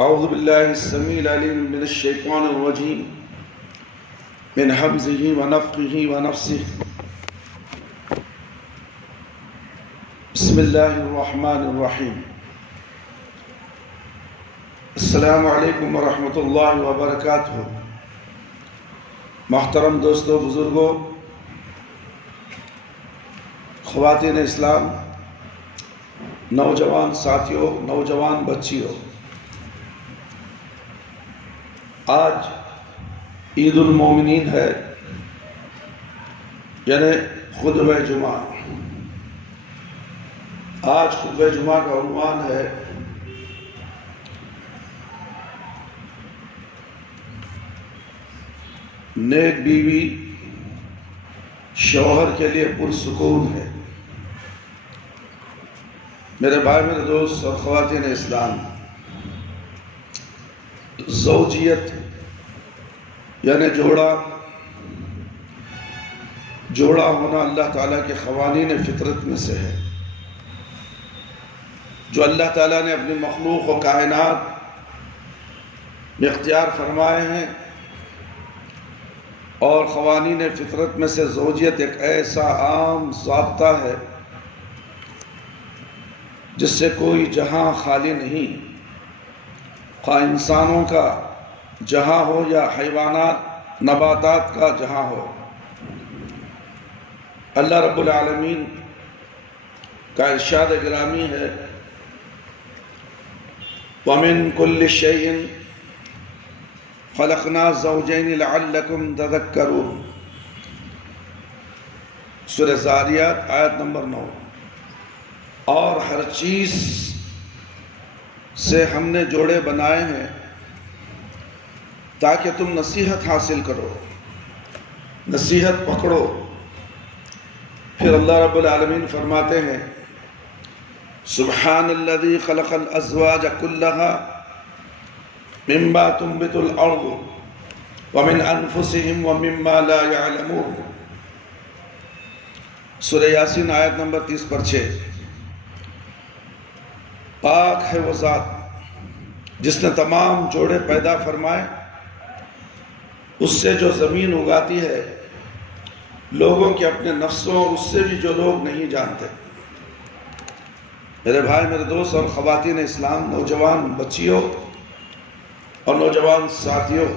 اعوذ باللہ السمیع العلیم من الشیطان الرجیم من حمزه ونفخه ونفثه بسم اللہ الرحمن الرحیم السلام علیکم ورحمۃ اللہ وبرکاتہ۔ محترم دوستو، بزرگوں، خواتین اسلام، نوجوان ساتھیوں، نوجوان بچیوں، آج عید المومنین ہے، یعنی خطبہ جمعہ۔ آج خطبہ جمعہ کا عنوان ہے نیک بیوی شوہر کے لیے پرسکون ہے۔ میرے بھائی، میرے دوست اور خواتین اسلام، زوجیت یعنی جوڑا ہونا اللہ تعالیٰ کے قوانین فطرت میں سے ہے، جو اللہ تعالیٰ نے اپنی مخلوق و کائنات میں اختیار فرمائے ہیں، اور قوانین فطرت میں سے زوجیت ایک ایسا عام ضابطہ ہے جس سے کوئی جہاں خالی نہیں، خواہ انسانوں کا جہاں ہو یا حیوانات نباتات کا جہاں ہو۔ اللہ رب العالمین کا ارشاد گرامی ہے، وَمِن كُلِّ شَيْءٍ خَلَقْنَا زَوْجَيْنِ لَعَلَّكُمْ تَذَكَّرُونَ۔ سورہ ذاریات آیت نمبر 9۔ اور ہر چیز سے ہم نے جوڑے بنائے ہیں تاکہ تم نصیحت حاصل کرو، نصیحت پکڑو۔ پھر اللہ رب العالمین فرماتے ہیں، سبحان الذی خلق الازواج کلہا مما تنبت الارض ومن انفسہم ومما لا یعلمون۔ سورہ یاسین آیت نمبر 30 پر 6۔ پاک ہے وہ ذات جس نے تمام جوڑے پیدا فرمائے، اس سے جو زمین اگاتی ہے، لوگوں کے اپنے نفسوں، اس سے بھی جو لوگ نہیں جانتے۔ میرے بھائی، میرے دوست اور خواتین اسلام، نوجوان بچیوں اور نوجوان ساتھیوں،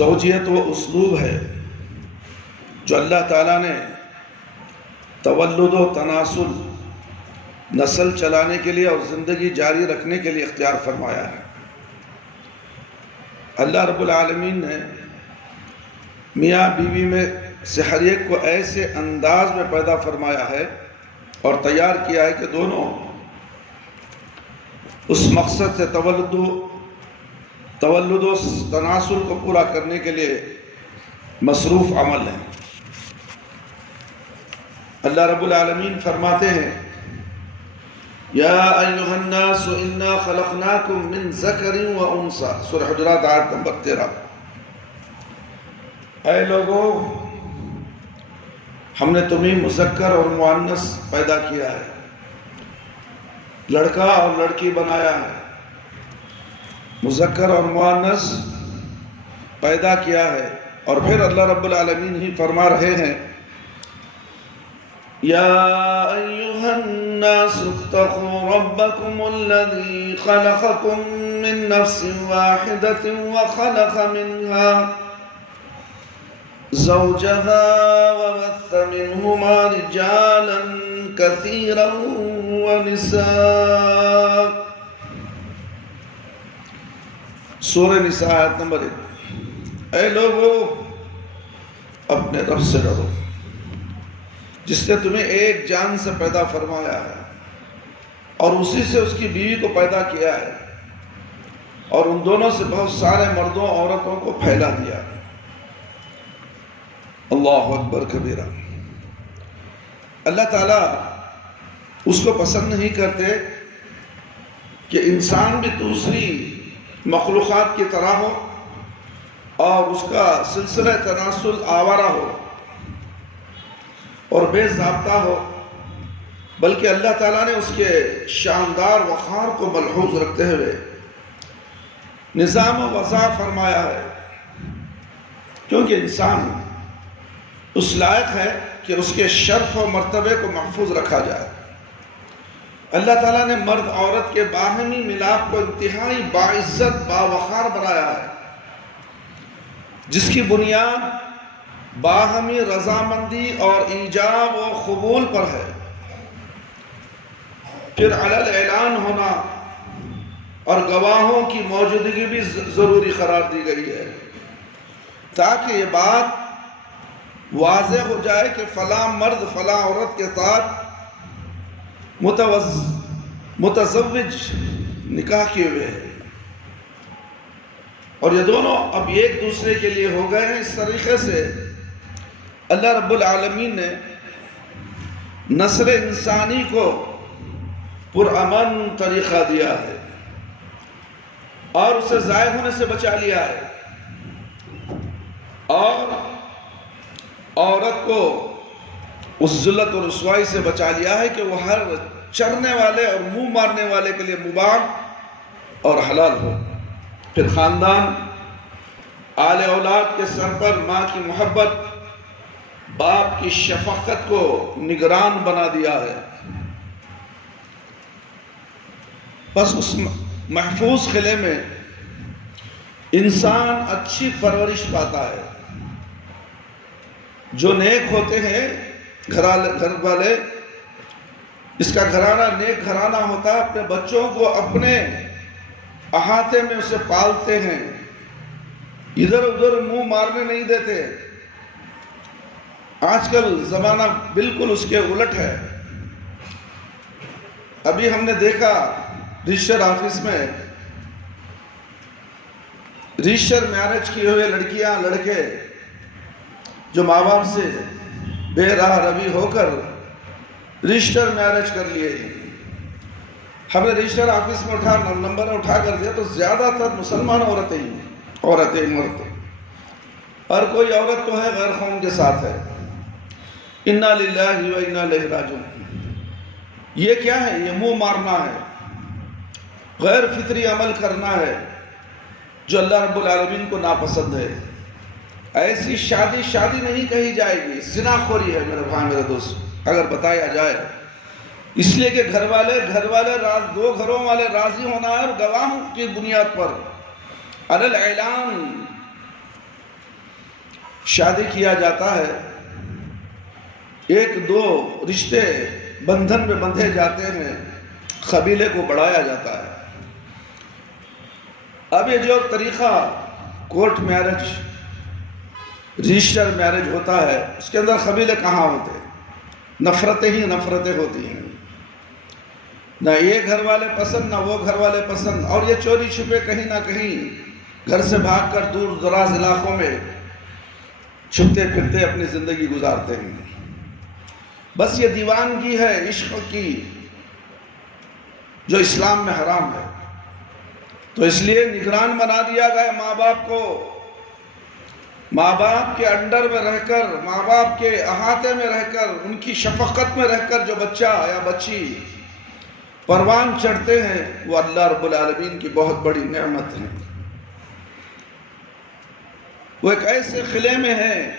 زوجیت وہ اسلوب ہے جو اللہ تعالیٰ نے تولد و تناسل، نسل چلانے کے لیے اور زندگی جاری رکھنے کے لیے اختیار فرمایا ہے۔ اللہ رب العالمین نے میاں بیوی میں سے ہر ایک کو ایسے انداز میں پیدا فرمایا ہے اور تیار کیا ہے کہ دونوں اس مقصد سے تولد و تناسل کو پورا کرنے کے لیے مصروف عمل ہیں۔ اللہ رب العالمین فرماتے ہیں، یا ایہا الناس انا خلقناکم من ذکر و انثی، سورہ حجرات آیت نمبر 13۔ اے لوگو، ہم نے تمہیں مذکر اور مؤنث پیدا کیا ہے، لڑکا اور لڑکی بنایا ہے، مذکر اور مؤنث پیدا کیا ہے۔ اور پھر اللہ رب العالمین ہی فرما رہے ہیں، یا ایہا الناس اتقوا ربکم الذی خلقکم من نفس واحدۃ وخلق منها زوجها وبث منهما رجالا كثيرا ونساء۔ سورہ نساء آیت نمبر 1۔ اے لوگو، اپنے رب سے ڈرو جس نے تمہیں ایک جان سے پیدا فرمایا ہے اور اسی سے اس کی بیوی کو پیدا کیا ہے، اور ان دونوں سے بہت سارے مردوں عورتوں کو پھیلا دیا۔ اللہ اکبر کبیرہ۔ اللہ تعالیٰ اس کو پسند نہیں کرتے کہ انسان بھی دوسری مخلوقات کی طرح ہو اور اس کا سلسلہ تناسل آوارہ ہو اور بے ضابطہ ہو بلکہ اللہ تعالیٰ نے اس کے شاندار وقار کو ملحوظ رکھتے ہوئے نظام و وضع فرمایا ہے، کیونکہ انسان اس لائق ہے کہ اس کے شرف و مرتبے کو محفوظ رکھا جائے۔ اللہ تعالیٰ نے مرد عورت کے باہمی ملاپ کو انتہائی باعزت باوقار بنایا ہے، جس کی بنیاد باہمی رضامندی اور ایجاب و قبول پر ہے۔ پھر علی الاعلان ہونا اور گواہوں کی موجودگی بھی ضروری قرار دی گئی ہے، تاکہ یہ بات واضح ہو جائے کہ فلاں مرد فلاں عورت کے ساتھ متزوج نکاح کیے ہوئے ہیں اور یہ دونوں اب ایک دوسرے کے لیے ہو گئے ہیں۔ اس طریقے سے اللہ رب العالمین نے نسل انسانی کو پرامن طریقہ دیا ہے اور اسے ضائع ہونے سے بچا لیا ہے، اور عورت کو اس ذلت اور رسوائی سے بچا لیا ہے کہ وہ ہر چرنے والے اور منہ مارنے والے کے لیے مباح اور حلال ہو۔ پھر خاندان آل اولاد کے سر پر ماں کی محبت، باپ کی شفقت کو نگران بنا دیا ہے۔ بس اس محفوظ خلے میں انسان اچھی پرورش پاتا ہے۔ جو نیک ہوتے ہیں گھر والے، اس کا گھرانہ نیک گھرانہ ہوتا ہے، اپنے بچوں کو اپنے احاطے میں اسے پالتے ہیں، ادھر ادھر منہ مارنے نہیں دیتے۔ آج کل زمانہ بالکل اس کے الٹ ہے۔ ابھی ہم نے دیکھا رجسٹر آفس میں رجسٹر میرج کیے ہوئے لڑکیاں لڑکے جو ماں باپ سے بے راہ روی ہو کر رجسٹر میرج کر لیے۔ ہم نے رجسٹر آفس میں نمبر اٹھا کر دیا تو زیادہ تر مسلمان عورتیں مرد، اور کوئی عورت تو ہے غیر قوم کے ساتھ ہے۔ انا للہ و انا الیہ راجعون۔ یہ کیا ہے؟ یہ منہ مارنا ہے، غیر فطری عمل کرنا ہے جو اللہ رب العالمین کو ناپسند ہے۔ ایسی شادی نہیں کہی جائے گی، زنا خوری ہے میرے بھائی میرے دوست اگر بتایا جائے، اس لیے کہ گھر والے دو گھروں والے راضی ہونا ہے، اور گواہوں کی بنیاد پر علی الاعلان شادی کیا جاتا ہے۔ ایک دو رشتے بندھن میں بندھے جاتے ہیں، قبیلے کو بڑھایا جاتا ہے۔ اب یہ جو طریقہ کورٹ میرج، رجسٹر میرج ہوتا ہے، اس کے اندر قبیلے کہاں ہوتے ہیں؟ نفرتیں ہی نفرتیں ہوتی ہیں، نہ یہ گھر والے پسند نہ وہ گھر والے پسند، اور یہ چوری چھپے کہیں نہ کہیں گھر سے بھاگ کر دور دراز علاقوں میں چھپتے پھرتے اپنی زندگی گزارتے ہیں۔ بس یہ دیوانگی ہے عشق کی جو اسلام میں حرام ہے، تو اس لیے نگران بنا دیا گیا ماں باپ کو۔ ماں باپ کے انڈر میں رہ کر، ماں باپ کے احاطے میں رہ کر، ان کی شفقت میں رہ کر جو بچہ یا بچی پروان چڑھتے ہیں، وہ اللہ رب العالمین کی بہت بڑی نعمت ہے۔ وہ ایک ایسے خلے میں ہے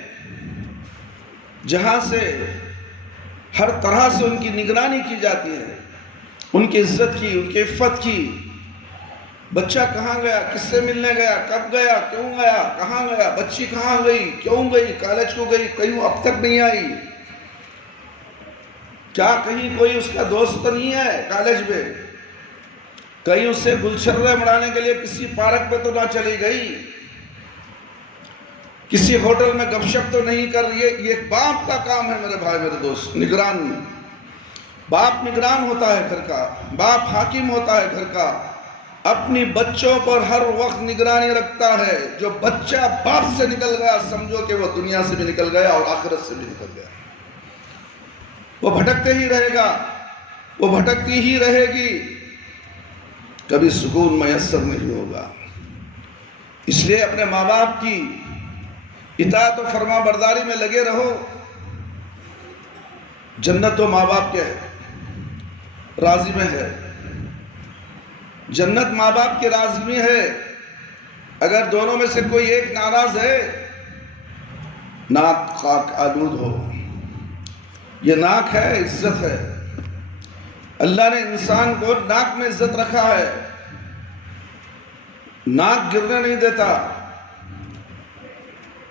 جہاں سے ہر طرح سے ان کی نگرانی کی جاتی ہے، ان کی عزت کی، ان کی عفت کی۔ بچہ کہاں گیا، کس سے ملنے گیا، کب گیا، کیوں گیا، کہاں گیا، بچی کہاں گئی، کیوں گئی، کالج کو گئی، کہیں اب تک نہیں آئی، کیا کہیں کوئی اس کا دوست تو نہیں ہے کالج میں، کہیں اس سے گلچھرے بنانے کے لیے کسی پارک پہ تو نہ چلی گئی، کسی ہوٹل میں گپ شپ تو نہیں کر رہی ہے۔ یہ باپ کا کام ہے میرے بھائی میرے دوست، نگران۔ باپ نگران ہوتا ہے گھر کا، باپ حاکم ہوتا ہے گھر کا، اپنی بچوں پر ہر وقت نگرانی رکھتا ہے۔ جو بچہ باپ سے نکل گیا سمجھو کہ وہ دنیا سے بھی نکل گیا اور آخرت سے بھی نکل گیا۔ وہ بھٹکتے ہی رہے گا، وہ بھٹکتی ہی رہے گی، کبھی سکون میسر نہیں ہوگا۔ اس لیے اپنے ماں باپ کی اطاعت و فرما برداری میں لگے رہو۔ جنت تو ماں باپ کے ہے، راضی میں ہے، جنت ماں باپ کی راضی میں ہے۔ اگر دونوں میں سے کوئی ایک ناراض ہے، ناک خاک آلود ہو۔ یہ ناک ہے، عزت ہے۔ اللہ نے انسان کو ناک میں عزت رکھا ہے، ناک گرنے نہیں دیتا۔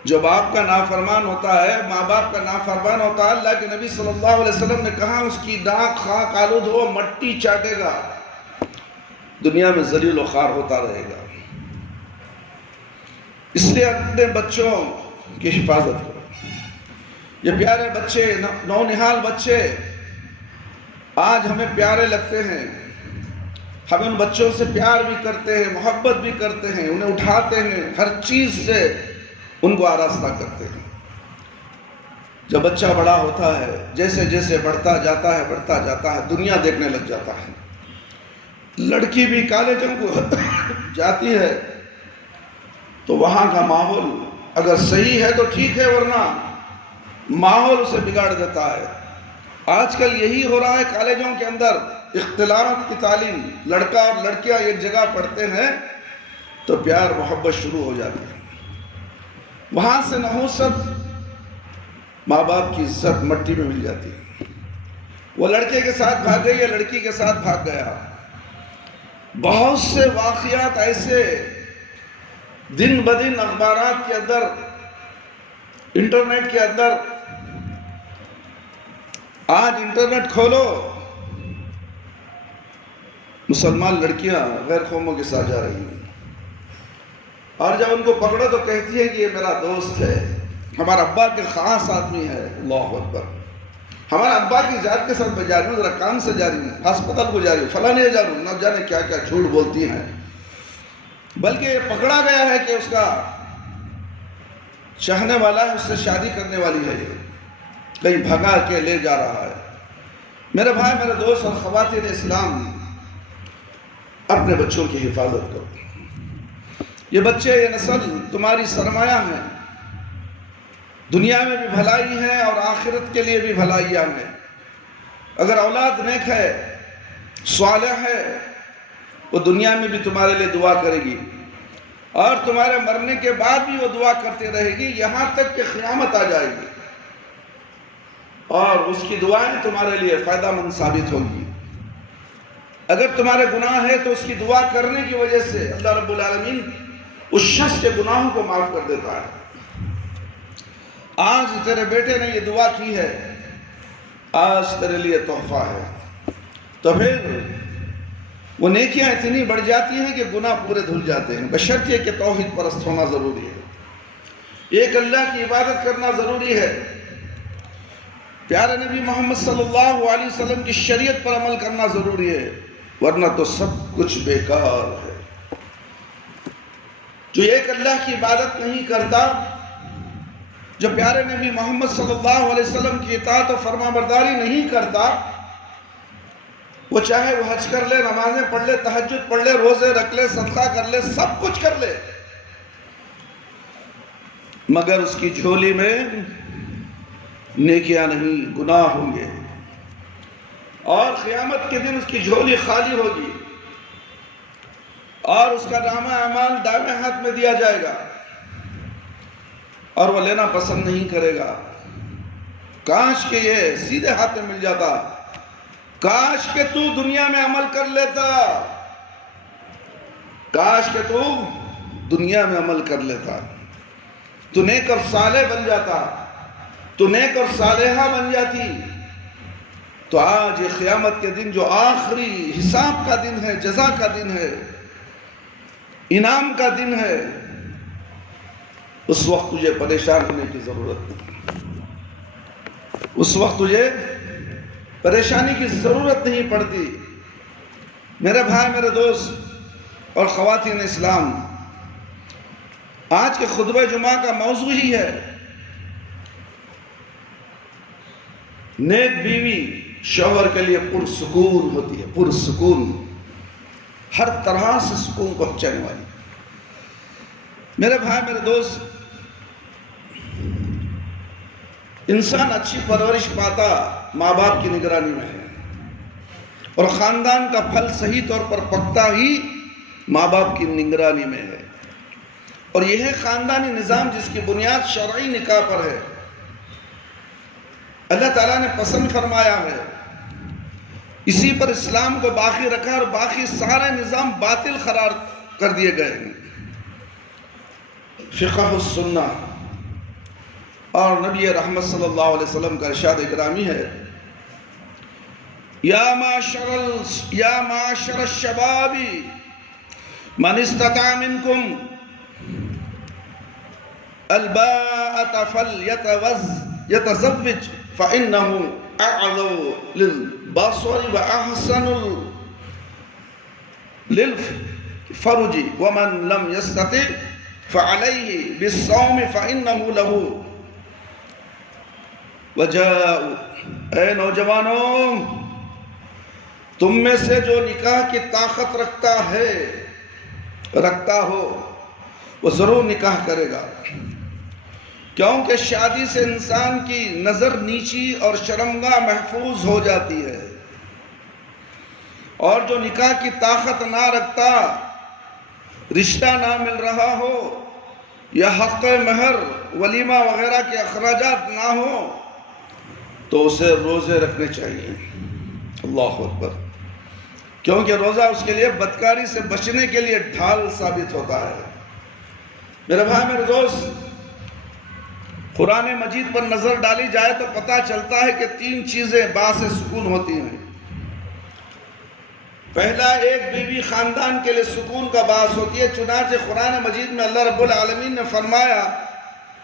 جو باپ کا نافرمان ہوتا ہے، ماں باپ کا نافرمان ہوتا ہے، اللہ کے نبی صلی اللہ علیہ وسلم نے کہا اس کی ناک خاک آلود ہو، مٹی چاٹے گا، دنیا میں ذلیل و خوار ہوتا رہے گا۔ اس لیے اپنے بچوں کی حفاظت کرو۔ یہ پیارے بچے، نونہال بچے آج ہمیں پیارے لگتے ہیں، ہم ان بچوں سے پیار بھی کرتے ہیں، محبت بھی کرتے ہیں، انہیں اٹھاتے ہیں، ہر چیز سے ان کو آراستہ کرتے ہیں۔ جب بچہ بڑا ہوتا ہے، جیسے جیسے بڑھتا جاتا ہے، دنیا دیکھنے لگ جاتا ہے۔ لڑکی بھی کالجوں کو جاتی ہے تو وہاں کا ماحول اگر صحیح ہے تو ٹھیک ہے، ورنہ ماحول اسے بگاڑ دیتا ہے۔ آج کل یہی ہو رہا ہے، کالجوں کے اندر اختلاط کی تعلیم، لڑکا اور لڑکیاں ایک جگہ پڑھتے ہیں تو پیار محبت شروع ہو جاتی ہے۔ وہاں سے نحوست، ماں باپ کی عزت مٹی میں مل جاتی ہے۔ وہ لڑکے کے ساتھ بھاگ گئی یا لڑکی کے ساتھ بھاگ گیا۔ بہت سے واقعات ایسے دن بدن اخبارات کے اندر، انٹرنیٹ کے اندر، آج انٹرنیٹ کھولو، مسلمان لڑکیاں غیر قوموں کے ساتھ جا رہی ہیں، اور جب ان کو پکڑو تو کہتی ہے کہ یہ میرا دوست ہے، ہمارا ابا کے خاص آدمی ہے۔ اللہ اکبر! ہمارا ابا کی ذات کے ساتھ میں جا رہی ہوں، ذرا کام سے جا رہی ہوں، ہسپتال کو جا رہی ہوں، فلانے جا رہی ہوں، نہ جانے کیا کیا جھوٹ بولتی ہیں۔ بلکہ یہ پکڑا گیا ہے کہ اس کا چاہنے والا ہے، اس سے شادی کرنے والی ہے، یہ کہیں بھگا کے لے جا رہا ہے۔ میرے بھائی، میرے دوست اور خواتین اسلام، اپنے بچوں کی حفاظت کرو۔ یہ بچے، یہ نسل تمہاری سرمایہ ہیں، دنیا میں بھی بھلائی ہے اور آخرت کے لیے بھی بھلائیاں ہیں۔ اگر اولاد نیک ہے، صالح ہے، وہ دنیا میں بھی تمہارے لیے دعا کرے گی، اور تمہارے مرنے کے بعد بھی وہ دعا کرتے رہے گی، یہاں تک کہ قیامت آ جائے گی، اور اس کی دعائیں تمہارے لیے فائدہ مند ثابت ہوگی۔ اگر تمہارے گناہ ہے تو اس کی دعا کرنے کی وجہ سے اللہ رب العالمین اس شخص کے گناہوں کو معاف کر دیتا ہے۔ آج تیرے بیٹے نے یہ دعا کی ہے، آج تیرے لیے تحفہ ہے، تو پھر وہ نیکیاں اتنی بڑھ جاتی ہیں کہ گناہ پورے دھل جاتے ہیں، بشرطیہ کہ توحید پرست ہونا ضروری ہے، ایک اللہ کی عبادت کرنا ضروری ہے، پیارے نبی محمد صلی اللہ علیہ وسلم کی شریعت پر عمل کرنا ضروری ہے، ورنہ تو سب کچھ بیکار ہے۔ جو ایک اللہ کی عبادت نہیں کرتا، جو پیارے نبی محمد صلی اللہ علیہ وسلم کی اطاعت و فرما برداری نہیں کرتا، وہ چاہے وہ حج کر لے، نمازیں پڑھ لے، تہجد پڑھ لے، روزے رکھ لے، صدقہ کر لے، سب کچھ کر لے، مگر اس کی جھولی میں نیکیاں نہیں، گناہ ہوں گے، اور قیامت کے دن اس کی جھولی خالی ہوگی، اور اس کا نامہ اعمال دائیں ہاتھ میں دیا جائے گا، اور وہ لینا پسند نہیں کرے گا۔ کاش کہ یہ سیدھے ہاتھ میں مل جاتا، کاش کہ تو دنیا میں عمل کر لیتا، کاش کہ تو دنیا میں عمل کر لیتا، تو نیک اور صالح بن جاتا، تو نیک اور صالحہ بن جاتی، تو آج یہ قیامت کے دن جو آخری حساب کا دن ہے، جزا کا دن ہے، انعام کا دن ہے، اس وقت تجھے پریشان ہونے کی ضرورت نہیں، اس وقت تجھے پریشانی کی ضرورت نہیں پڑتی۔ میرے بھائی، میرے دوست اور خواتین اسلام، آج کے خطبہ جمعہ کا موضوع ہی ہے نیک بیوی شوہر کے لیے پرسکون ہوتی ہے، پرسکون، ہر طرح سے سکون پہنچانے والی۔ میرے بھائی، میرے دوست، انسان اچھی پرورش پاتا ماں باپ کی نگرانی میں ہے، اور خاندان کا پھل صحیح طور پر پکتا ہی ماں باپ کی نگرانی میں ہے، اور یہ ہے خاندانی نظام جس کی بنیاد شرعی نکاح پر ہے۔ اللہ تعالیٰ نے پسند فرمایا ہے، اسی پر اسلام کو باقی رکھا، اور باقی سارے نظام باطل قرار کر دیے گئے ہیں۔ فقہ السنہ اور نبی رحمت صلی اللہ علیہ وسلم کا ارشاد گرامی ہے، یا معاشر الشباب من استطاع منکم الباءة فلیتزوج فإنه أعظم للبصر وأحسن للفرج ومن لم يستطع فعليه بالصوم فإنه له وجاء۔ اے نوجوانوں، تم میں سے جو نکاح کی طاقت رکھتا ہو وہ ضرور نکاح کرے گا، کیونکہ شادی سے انسان کی نظر نیچی اور شرمگاہ محفوظ ہو جاتی ہے، اور جو نکاح کی طاقت نہ رکھتا، رشتہ نہ مل رہا ہو یا حق مہر ولیمہ وغیرہ کے اخراجات نہ ہو تو اسے روزے رکھنے چاہیے۔ اللہ اکبر، کیونکہ روزہ اس کے لیے بدکاری سے بچنے کے لیے ڈھال ثابت ہوتا ہے۔ میرے بھائی، میرے دوست، قرآن مجید پر نظر ڈالی جائے تو پتہ چلتا ہے کہ 3 چیزیں باعث سکون ہوتی ہیں۔ پہلا، ایک بیوی خاندان کے لیے سکون کا باعث ہوتی ہے، چنانچہ قرآن مجید میں اللہ رب العالمین نے فرمایا،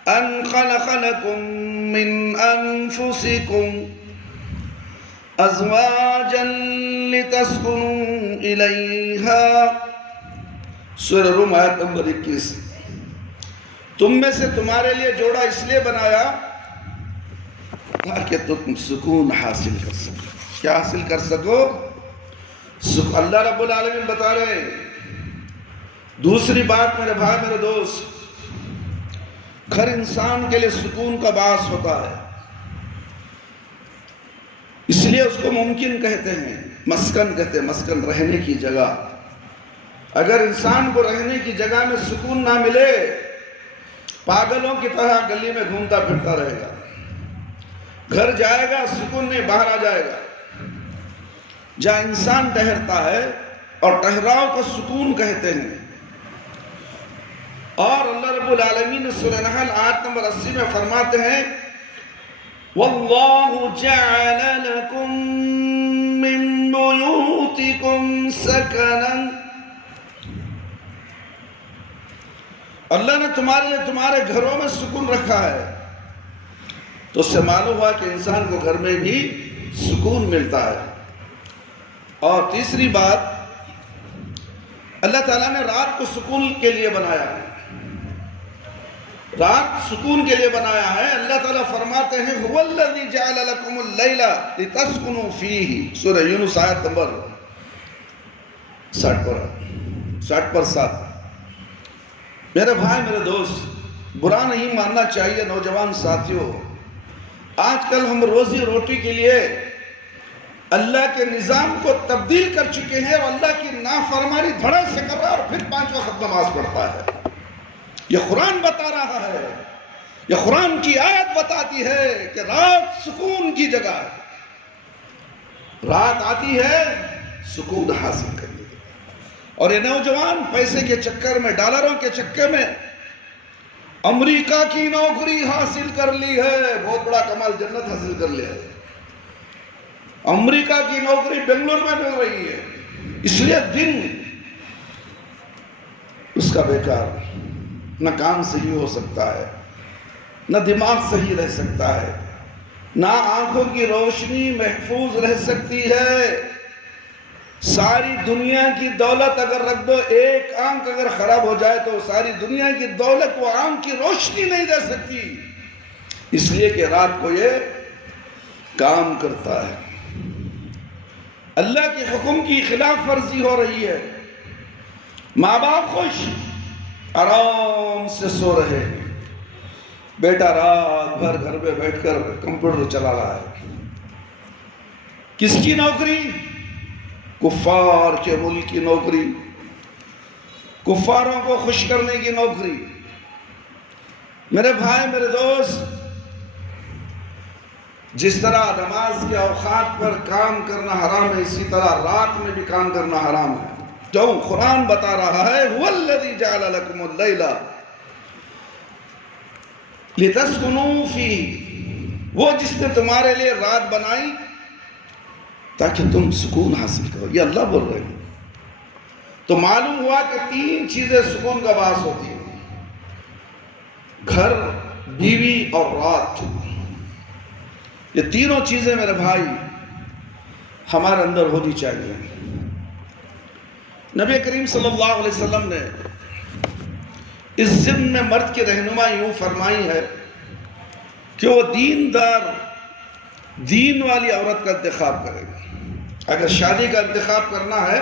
ان خلق لکم من انفسکم ازواجا لتسکنوا الیہا، سورہ روم آیت نمبر 21۔ تم میں سے تمہارے لیے جوڑا اس لیے بنایا تاکہ تم سکون حاصل کر سکو۔ کیا حاصل کر سکو؟ اللہ رب العالمین بتا رہے ہیں۔ دوسری بات میرے بھائی، میرے دوست، گھر انسان کے لیے سکون کا باعث ہوتا ہے، اس لیے اس کو ممکن کہتے ہیں، مسکن کہتے ہیں، مسکن رہنے کی جگہ۔ اگر انسان کو رہنے کی جگہ میں سکون نہ ملے، پاگلوں کی طرح گلی میں گھومتا پھرتا رہے گا، گھر جائے گا سکون نہیں، باہر آ جائے گا۔ جہاں انسان ٹہرتا ہے، اور ٹہراؤ کو سکون کہتے ہیں۔ اور اللہ رب العالمین سورہ نحل آیت نمبر 80 میں فرماتے ہیں، وَاللَّهُ جَعَلَ لَكُم مِّن بُيُوتِكُمْ سَكَنًا، اللہ نے تمہارے لیے تمہارے گھروں میں سکون رکھا ہے۔ تو اس سے معلوم ہوا کہ انسان کو گھر میں بھی سکون ملتا ہے۔ اور تیسری بات، اللہ تعالیٰ نے رات کو سکون کے لیے بنایا ہے، رات سکون کے لیے بنایا ہے۔ اللہ تعالیٰ فرماتے ہیں، هُوَ الَّذِي جَعَلَ لَكُمُ اللَّيْلَ لِتَسْكُنُوا فِيهِ، سورہ یونس آیت نمبر 60 پر 7۔ میرے بھائی، میرے دوست، برا نہیں ماننا چاہیے نوجوان ساتھیوں، آج کل ہم روزی روٹی کے لیے اللہ کے نظام کو تبدیل کر چکے ہیں، اور اللہ کی نافرمانی دھڑے سے کر رہا ہے، اور پھر 5 وقت نماز پڑھتا ہے۔ یہ قرآن بتا رہا ہے، یہ قرآن کی آیت بتاتی ہے کہ رات سکون کی جگہ ہے، رات آتی ہے سکون حاصل کرنے کے لیے۔ اور یہ نوجوان پیسے کے چکر میں، ڈالروں کے چکر میں امریکہ کی نوکری حاصل کر لی ہے، بہت بڑا کمال، جنت حاصل کر لیا ہے۔ امریکہ کی نوکری بنگلور میں مل رہی ہے، اس لیے دن اس کا بیکار، نہ کام صحیح ہو سکتا ہے، نہ دماغ صحیح رہ سکتا ہے، نہ آنکھوں کی روشنی محفوظ رہ سکتی ہے۔ ساری دنیا کی دولت اگر رکھ دو، ایک آنکھ اگر خراب ہو جائے تو ساری دنیا کی دولت وہ آنکھ کی روشنی نہیں دے سکتی، اس لیے کہ رات کو یہ کام کرتا ہے۔ اللہ کے حکم کی خلاف ورزی ہو رہی ہے، ماں باپ خوش، آرام سے سو رہے ہیں، بیٹا رات بھر گھر میں بیٹھ کر کمپیوٹر چلا رہا ہے۔ کس کی نوکری؟ کفار کے ملک کی نوکری، کفاروں کو خوش کرنے کی نوکری۔ میرے بھائی، میرے دوست، جس طرح نماز کے اوقات پر کام کرنا حرام ہے، اسی طرح رات میں بھی کام کرنا حرام ہے۔ جو قرآن بتا رہا ہے هو الذی جعل لکم اللیل لتسکنوا فیہ، وہ جس نے تمہارے لیے رات بنائی تاکہ تم سکون حاصل کرو۔ یہ اللہ بول رہے ہیں۔ تو معلوم ہوا کہ تین چیزیں سکون کا باعث ہوتی ہیں: گھر، بیوی اور رات۔ یہ تینوں چیزیں میرے بھائی ہمارے اندر ہونی چاہیے۔ نبی کریم صلی اللہ علیہ وسلم نے اس ضمن میں مرد کی رہنمائی یوں فرمائی ہے کہ وہ دیندار، دین والی عورت کا انتخاب کرے گا۔ اگر شادی کا انتخاب کرنا ہے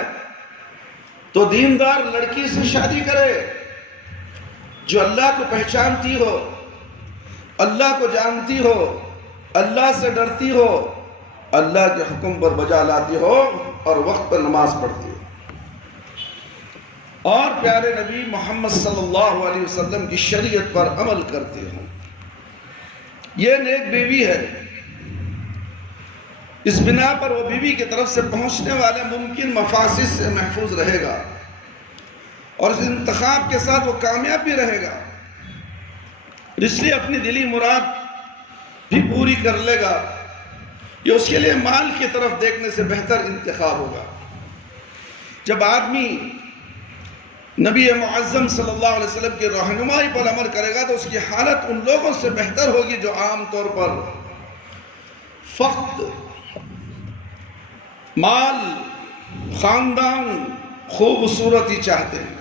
تو دیندار لڑکی سے شادی کرے، جو اللہ کو پہچانتی ہو، اللہ کو جانتی ہو، اللہ سے ڈرتی ہو، اللہ کے حکم پر بجا لاتی ہو اور وقت پر نماز پڑھتی ہو، اور پیارے نبی محمد صلی اللہ علیہ وسلم کی شریعت پر عمل کرتے ہوں۔ یہ نیک بیوی ہے۔ اس بنا پر وہ بیوی کی طرف سے پہنچنے والے ممکن مفاسد سے محفوظ رہے گا، اور اس انتخاب کے ساتھ وہ کامیاب بھی رہے گا، اس لیے اپنی دلی مراد بھی پوری کر لے گا۔ یہ اس کے لیے مال کی طرف دیکھنے سے بہتر انتخاب ہوگا۔ جب آدمی نبی معظم صلی اللہ علیہ وسلم کی رہنمائی پر عمل کرے گا تو اس کی حالت ان لوگوں سے بہتر ہوگی جو عام طور پر فقط مال، خاندان، خوبصورتی چاہتے ہیں،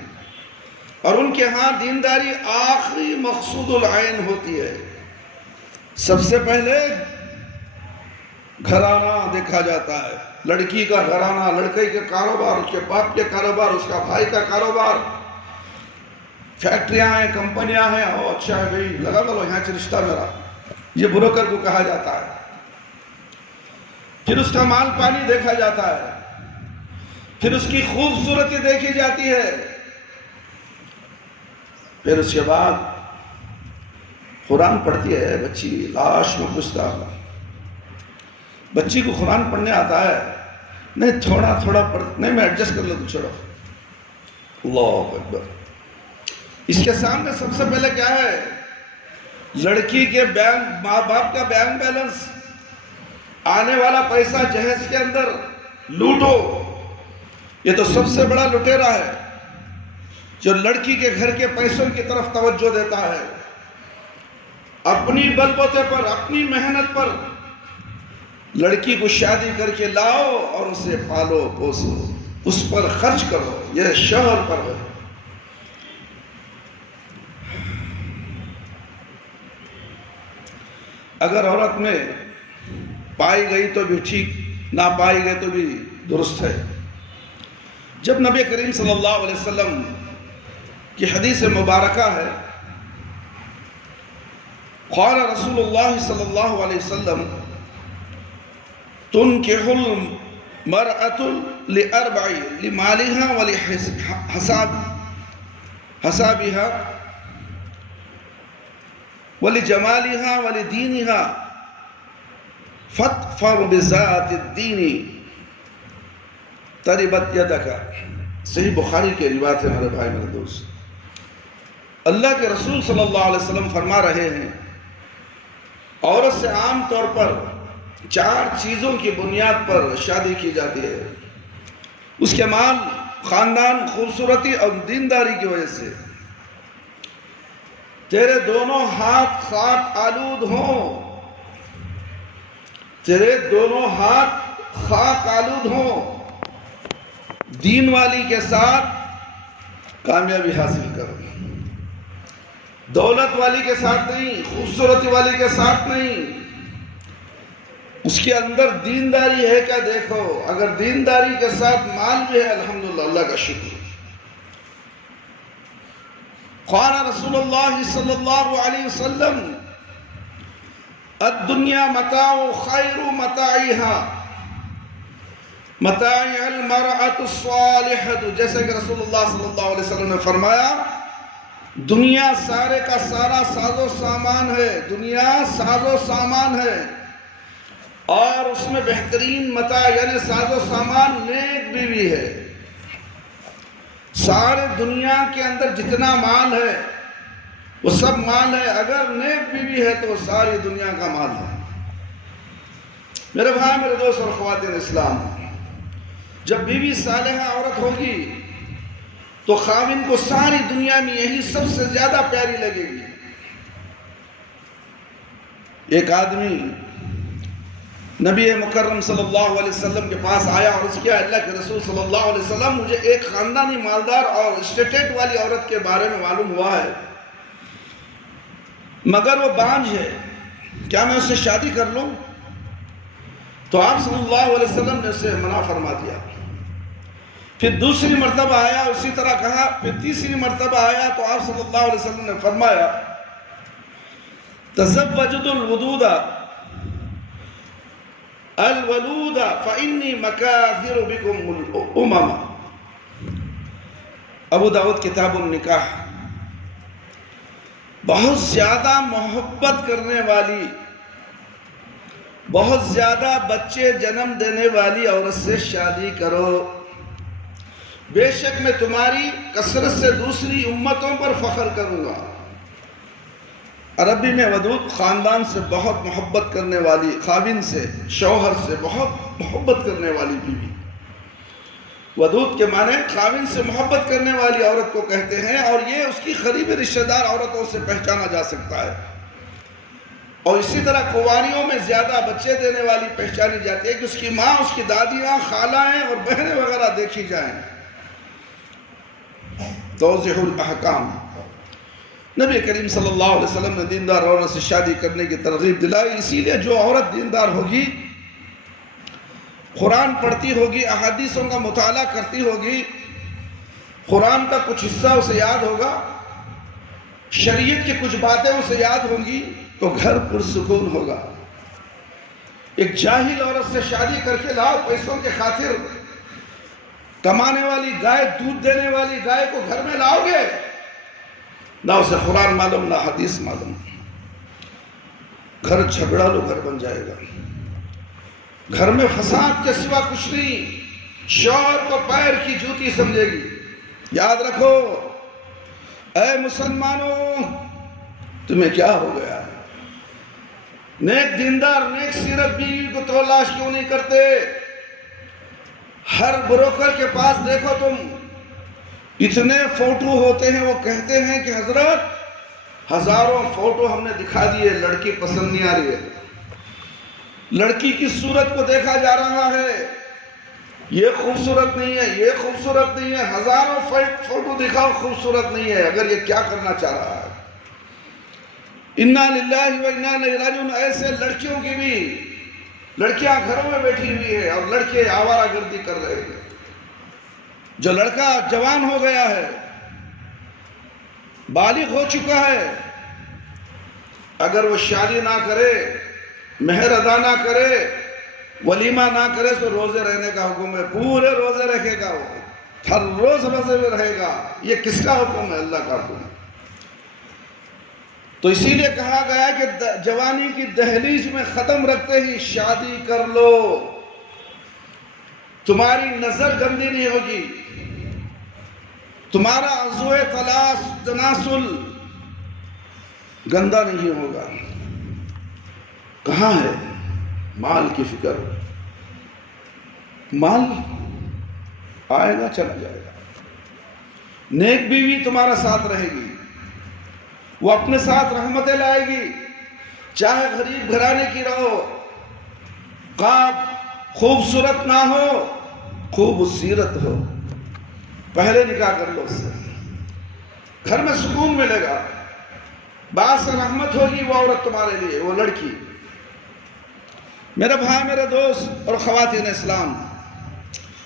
اور ان کے ہاں دینداری آخری مقصود العین ہوتی ہے۔ سب سے پہلے گھرانہ دیکھا جاتا ہے، لڑکی کا گھرانہ، لڑکے کے کاروبار، اس کے باپ کے کاروبار، اس کا بھائی کا کاروبار، فیکٹریاں ہیں، کمپنیاں ہیں، اچھا ہے بھائی، لگا لو یہاں سے رشتہ میرا، یہ بروکر کو کہا جاتا ہے۔ پھر اس کا مال پانی دیکھا جاتا ہے، پھر اس کی خوبصورتی دیکھی جاتی ہے، پھر اس کے بعد قرآن پڑھتی ہے بچی، لاش میں گھستا ہے۔ بچی کو قرآن پڑھنے آتا ہے؟ نہیں، تھوڑا تھوڑا نہیں، میں ایڈجسٹ کر لیتا، چھوڑو۔ اللہ اکبر۔ اس کے سامنے سب سے پہلے کیا ہے؟ لڑکی کے بینک، ماں باپ کا بینک بیلنس، آنے والا پیسہ جہیز کے اندر لوٹو۔ یہ تو سب سے بڑا لٹیرا ہے جو لڑکی کے گھر کے پیسوں کی طرف توجہ دیتا ہے۔ اپنی بل بوتے پر، اپنی محنت پر لڑکی کو شادی کر کے لاؤ اور اسے پالو پوسو، اس پر خرچ کرو، یہ شوہر پر ہے۔ اگر عورت میں پائی گئی تو بھی ٹھیک، نہ پائی گئی تو بھی درست ہے۔ جب نبی کریم صلی اللہ علیہ وسلم کی حدیث مبارکہ ہے، قال رسول اللہ صلی اللہ علیہ وسلم تنکح المرأة لأربع، لمالها ولحسابها ولجمالها ولدينها فاظفر بذات الدين تربت يدك۔ صحیح بخاری کی روایت ہے میرے بھائی، میرے دوست۔ اللہ کے رسول صلی اللہ علیہ وسلم فرما رہے ہیں، عورت سے عام طور پر 4 چیزوں کی بنیاد پر شادی کی جاتی ہے: اس کے مال، خاندان، خوبصورتی اور دینداری کی وجہ سے۔ تیرے دونوں ہاتھ خاک آلود ہوں، تیرے دونوں ہاتھ خاک آلود ہوں، دین والی کے ساتھ کامیابی حاصل کرو، دولت والی کے ساتھ نہیں، خوبصورتی والی کے ساتھ نہیں، اس کے اندر دینداری ہے کیا دیکھو۔ اگر دینداری کے ساتھ مال بھی ہے، الحمدللہ، اللہ کا شکر۔ قال رسول اللہ صلی اللہ علیہ وسلم الدنیا متاع خیر متاعها، متاع المرأة الصالحة، جیسے کہ رسول اللہ صلی اللہ علیہ وسلم نے فرمایا دنیا سارے کا سارا ساز و سامان ہے، دنیا ساز و سامان ہے، اور اس میں بہترین متاع یعنی ساز و سامان نیک بیوی ہے۔ سارے دنیا کے اندر جتنا مال ہے وہ سب مال ہے، اگر نیک بیوی ہے تو وہ ساری دنیا کا مال ہے۔ میرے بھائی، میرے دوست اور خواتین اسلام، جب بیوی صالحہ عورت ہوگی تو خاوند کو ساری دنیا میں یہی سب سے زیادہ پیاری لگے گی۔ ایک آدمی نبی مکرم صلی اللہ علیہ وسلم کے پاس آیا اور اس کیا اللہ کے رسول صلی اللہ علیہ وسلم، مجھے ایک خاندانی مالدار اور اسٹیٹس والی عورت کے بارے میں معلوم ہوا ہے، مگر وہ بانجھ ہے، کیا میں اس سے شادی کر لوں؟ تو آپ صلی اللہ علیہ وسلم نے اسے منع فرما دیا۔ پھر دوسری مرتبہ آیا، اسی طرح کہا، پھر تیسری مرتبہ آیا تو آپ صلی اللہ علیہ وسلم نے فرمایا تزوجوا الودود الولود فإنی مکاثر بکم الامم۔ ابو داؤد کتاب النکاح۔ بہت زیادہ محبت کرنے والی، بہت زیادہ بچے جنم دینے والی عورت سے شادی کرو، بے شک میں تمہاری کثرت سے دوسری امتوں پر فخر کروں گا۔ عربی میں ودود خاندان سے بہت محبت کرنے والی، خاوند سے، شوہر سے بہت محبت کرنے والی بیوی۔ ودود کے معنی خاوند سے محبت کرنے والی عورت کو کہتے ہیں، اور یہ اس کی قریبی رشتہ دار عورتوں سے پہچانا جا سکتا ہے۔ اور اسی طرح کنواریوں میں زیادہ بچے دینے والی پہچانی جاتی ہے کہ اس کی ماں، اس کی دادیاں، خالائیں اور بہنیں وغیرہ دیکھی جائیں۔ توضیح الاحکام۔ نبی کریم صلی اللہ علیہ وسلم نے دیندار عورت سے شادی کرنے کی ترغیب دلائی، اسی لیے جو عورت دیندار ہوگی، قرآن پڑھتی ہوگی، احادیثوں کا مطالعہ کرتی ہوگی، قرآن کا کچھ حصہ اسے یاد ہوگا، شریعت کی کچھ باتیں اسے یاد ہوں گی، تو گھر پرسکون ہوگا۔ ایک جاہل عورت سے شادی کر کے لاؤ، پیسوں کے خاطر کمانے والی گائے، دودھ دینے والی گائے کو گھر میں لاؤ گے، نہ اسے قرآن معلوم نہ حدیث معلوم، گھر جھگڑا لو گھر بن جائے گا۔ گھر میں فساد کے سوا کچھ نہیں، شوہر کو پیر کی جوتی سمجھے گی۔ یاد رکھو اے مسلمانوں، تمہیں کیا ہو گیا؟ نیک دیندار، نیک سیرت بیوی کو تلاش کیوں نہیں کرتے؟ ہر بروکر کے پاس دیکھو تم، اتنے فوٹو ہوتے ہیں، وہ کہتے ہیں کہ حضرت ہزاروں فوٹو ہم نے دکھا دیے، لڑکی پسند نہیں آ رہی ہے، لڑکی کی صورت کو دیکھا جا رہا ہے، یہ خوبصورت نہیں ہے، یہ خوبصورت نہیں ہے، ہزاروں فوٹو دکھاؤ، خوبصورت نہیں ہے۔ اگر یہ کیا کرنا چاہ رہا ہے؟ انا للہ و انا الیہ راجعون۔ ایسے لڑکیوں کی بھی، لڑکیاں گھروں میں بیٹھی ہوئی ہے اور لڑکے آوارہ گردی کر رہے ہیں۔ جو لڑکا جوان ہو گیا ہے، بالغ ہو چکا ہے، اگر وہ شادی نہ کرے، مہر ادا نہ کرے، ولیمہ نہ کرے، تو روزے رہنے کا حکم ہے، پورے روزے رکھے گا، وہ ہر روز روزے میں رہے گا۔ یہ کس کا حکم ہے؟ اللہ کا حکم ہے۔ تو اسی لیے کہا گیا کہ جوانی کی دہلیز میں قدم رکھتے ہی شادی کر لو، تمہاری نظر گندی نہیں ہوگی، تمہارا عضو تناسل گندا نہیں ہوگا۔ کہاں ہے مال کی فکر؟ مال آئے گا چلا جائے گا۔ نیک بیوی تمہارا ساتھ رہے گی، وہ اپنے ساتھ رحمتیں لائے گی، چاہے غریب گھرانے کی رہو، خوبصورت نہ ہو، خوبصورت ہو، پہلے نکاح کر لو اس سے، گھر میں سکون ملے گا، باعث رحمت ہوگی وہ عورت تمہارے لیے، وہ لڑکی۔ میرے بھائی، میرے دوست اور خواتین اسلام،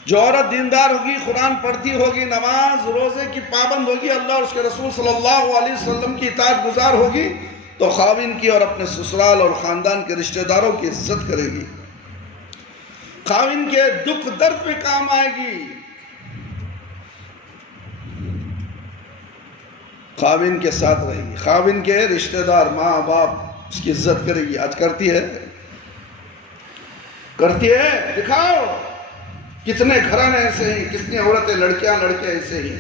جو عورت دیندار ہوگی، قرآن پڑھتی ہوگی، نماز روزے کی پابند ہوگی، اللہ اور اس کے رسول صلی اللہ علیہ وسلم کی اطاعت گزار ہوگی، تو خاوند کی اور اپنے سسرال اور خاندان کے رشتہ داروں کی عزت کرے گی۔ خاوند کے دکھ درد میں کام آئے گی، خاوند کے ساتھ رہے گی، خاوند کے رشتہ دار ماں باپ اس کی عزت کرے گی۔ آج کرتی ہے؟ کرتی ہے؟ دکھاؤ کتنے گھرانے ایسے ہیں، کتنی عورتیں، لڑکیاں لڑکے ایسے ہی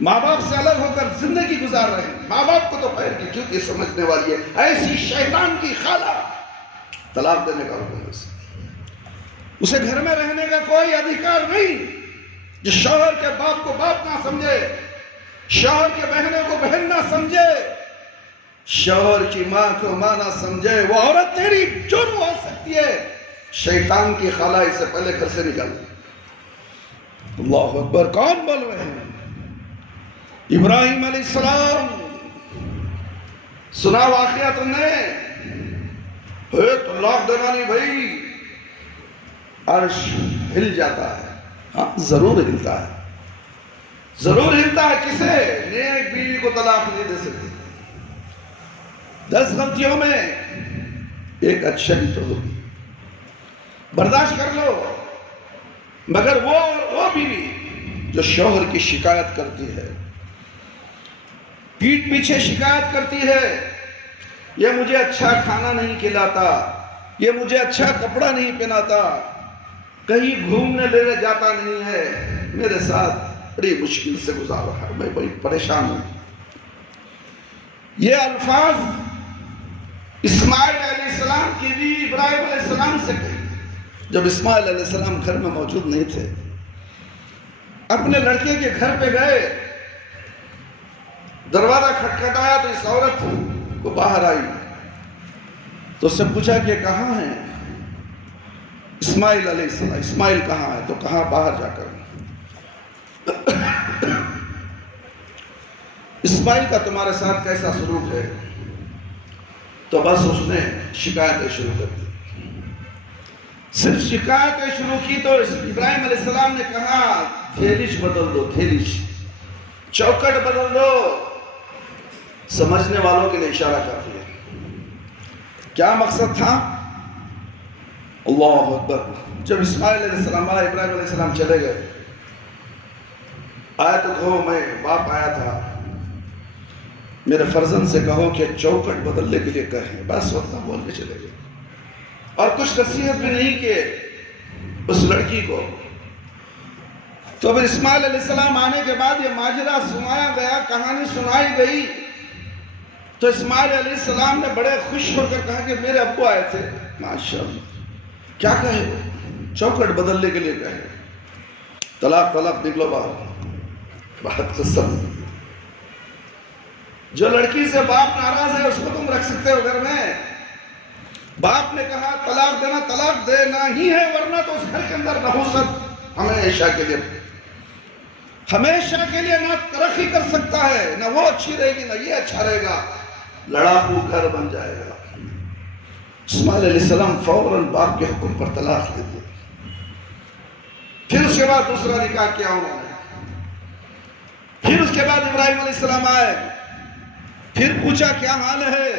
ماں باپ سے الگ ہو کر زندگی گزار رہے ہیں۔ ماں باپ کو تو پیر کی جوتی سمجھنے والی ہے، ایسی شیطان کی خالہ طلاق دینے کا حکم ہے اسے گھر میں رہنے کا کوئی ادھیکار نہیں۔ جو شوہر کے باپ کو باپ نہ سمجھے، شوہر کے بہنوں کو بہن نہ سمجھے، شوہر کی ماں کو ماں نہ سمجھے، وہ عورت تیری جرم ہو سکتی ہے، شیطان کی خالہ، اس سے پہلے گھر سے نکل۔ اللہ اکبر، کون بول رہے ہیں؟ ابراہیم علیہ السلام، سنا واقعہ تم نے؟ طلاق دینا نہیں بھائی، عرش ہل جاتا ہے۔ ہاں ضرور ہلتا ہے، ضرور ہلتا ہے۔ کسے؟ نیک بیوی کو طلاق نہیں دے سکتی۔ 10 غلطیوں میں ایک اچھائی تو ہوگی، برداشت کر لو۔ مگر وہ بیوی جو شوہر کی شکایت کرتی ہے، پیٹھ پیچھے شکایت کرتی ہے، یہ مجھے اچھا کھانا نہیں کھلاتا، یہ مجھے اچھا کپڑا نہیں پہناتا، کہیں گھومنے لے جاتا نہیں ہے، میرے ساتھ بڑی مشکل سے گزار رہا ہے، میں بڑی پریشان ہوں۔ یہ الفاظ اسماعیل علیہ السلام کی بھی ابراہیم علیہ السلام سے کہی جب اسماعیل علیہ السلام گھر میں موجود نہیں تھے۔ اپنے لڑکے کے گھر پہ گئے، دروازہ کھٹکھٹایا تو اس عورت کو باہر آئی، تو اس سے پوچھا کہ کہاں ہیں اسماعیل علیہ السلام؟ اسماعیل کہاں ہے؟ تو کہاں باہر جا کر۔ اسماعیل کا تمہارے ساتھ کیسا سلوک ہے؟ تو بس اس نے شکایتیں شروع کر دی۔ صرف شکایتیں شروع کی تو ابراہیم علیہ السلام نے کہا تھیلش بدل دو، تھیلش، چوکٹ بدل دو۔ سمجھنے والوں کے لیے اشارہ کافی ہے۔ کیا مقصد تھا؟ اللہ اکبر۔ جب اسماعیل علیہ السلام آئے، ابراہیم علیہ السلام چلے گئے، آئے تو کہو میں باپ آیا تھا، میرے فرزند سے کہو کہ چوکٹ بدلنے کے لیے کہیں، بس اتنا بول کے چلے گئے، اور کچھ نصیحت بھی نہیں کہ اس لڑکی کو۔ تو پھر اسماعیل علیہ السلام آنے کے بعد یہ ماجرہ سنایا گیا، کہانی سنائی گئی، تو اسماعیل علیہ السلام نے بڑے خوش ہو کر کہا کہ میرے ابو آئے تھے۔ ماشاءاللہ، کیا کہے؟ چوکٹ بدلنے کے لیے کہے، طلاق نکلو باہر۔ بات قسم، جو لڑکی سے باپ ناراض ہے اس کو تم رکھ سکتے ہو گھر میں؟ باپ نے کہا طلاق دینا، طلاق دینا ہی ہے، ورنہ تو اس گھر کے اندر نحوست ہمیشہ کے لیے نہ ترقی کر سکتا ہے، نہ وہ اچھی رہے گی، نہ یہ اچھا رہے گا، لڑاکو گھر بن جائے گا۔ اسماعیل علیہ السلام فوراً باپ کے حکم پر طلاق دے دی۔ پھر اس کے بعد دوسرا نکاح کیا انہوں نے۔ پھر اس کے بعد ابراہیم علیہ السلام آئے، پھر پوچھا کیا حال ہے،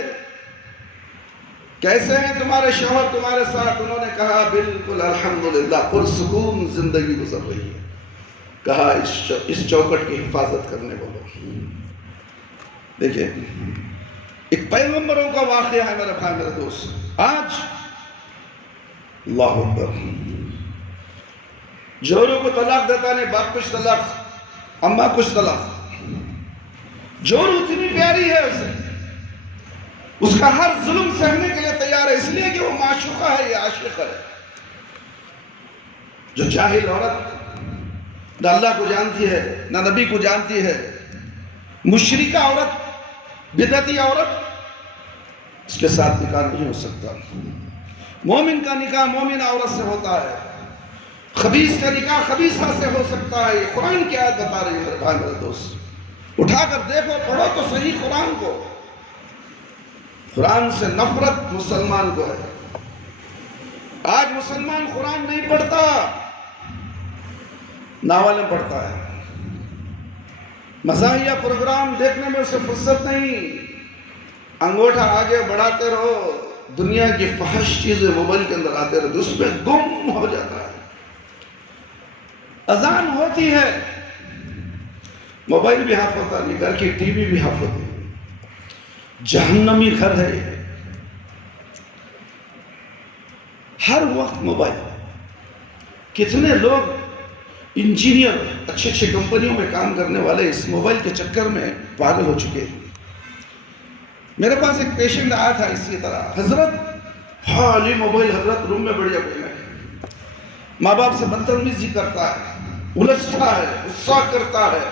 کیسے ہیں تمہارے شوہر تمہارے ساتھ؟ انہوں نے کہا بالکل الحمدللہ، پرسکون زندگی گزر رہی ہے۔ کہا اس چوکٹ کی حفاظت کرنے بولو۔ دیکھیں، ایک پیغمبروں کا واقعہ ہے میرے بھائی میرے دوست۔ آج اللہ اکبر، جوروں کو طلاق دیتا نہیں، باپ کچھ طلاق، اماں کچھ طلاق۔ جور اتنی پیاری ہے اسے، اس کا ہر ظلم سہنے کے لیے تیار ہے، اس لیے کہ وہ معشوقہ ہے، یہ عاشق ہے۔ جو جاہل عورت نہ اللہ کو جانتی ہے، نہ نبی کو جانتی ہے، مشرکہ عورت، بدعتی عورت، اس کے ساتھ نکاح نہیں ہو سکتا۔ مومن کا نکاح مومن عورت سے ہوتا ہے، خبیث کا نکاح خبیثہ سے ہو سکتا ہے۔ یہ قرآن کی آیت بتا رہی ہے میرے بھائی میرے دوست، اٹھا کر دیکھو، پڑھو تو صحیح قرآن کو۔ قرآن سے نفرت مسلمان کو ہے۔ آج مسلمان قرآن نہیں پڑھتا، ناولیں پڑھتا ہے، مزاحیہ پروگرام دیکھنے میں اسے فرصت نہیں، انگوٹھا آگے بڑھاتے رہو، دنیا کی فحش چیزیں موبائل کے اندر آتے رہتے، اس میں گم ہو جاتا ہے۔ اذان ہوتی ہے، موبائل بھی حاف ہوتا نہیں، گھر کی ٹی وی بھی حاف ہوتی ہے. جہنمی گھر ہے یہ. ہر وقت موبائل. کتنے لوگ انجینئر اچھے اچھے کمپنیوں میں کام کرنے والے اس موبائل کے چکر میں پاگل ہو چکے ہیں. میرے پاس ایک پیشنٹ آیا تھا اسی طرح، حضرت خالی موبائل، حضرت روم میں بڑھیا بیٹھا ہے، ماں باپ سے بدتمیزی کرتا ہے، الجھتا ہے، غصہ کرتا ہے،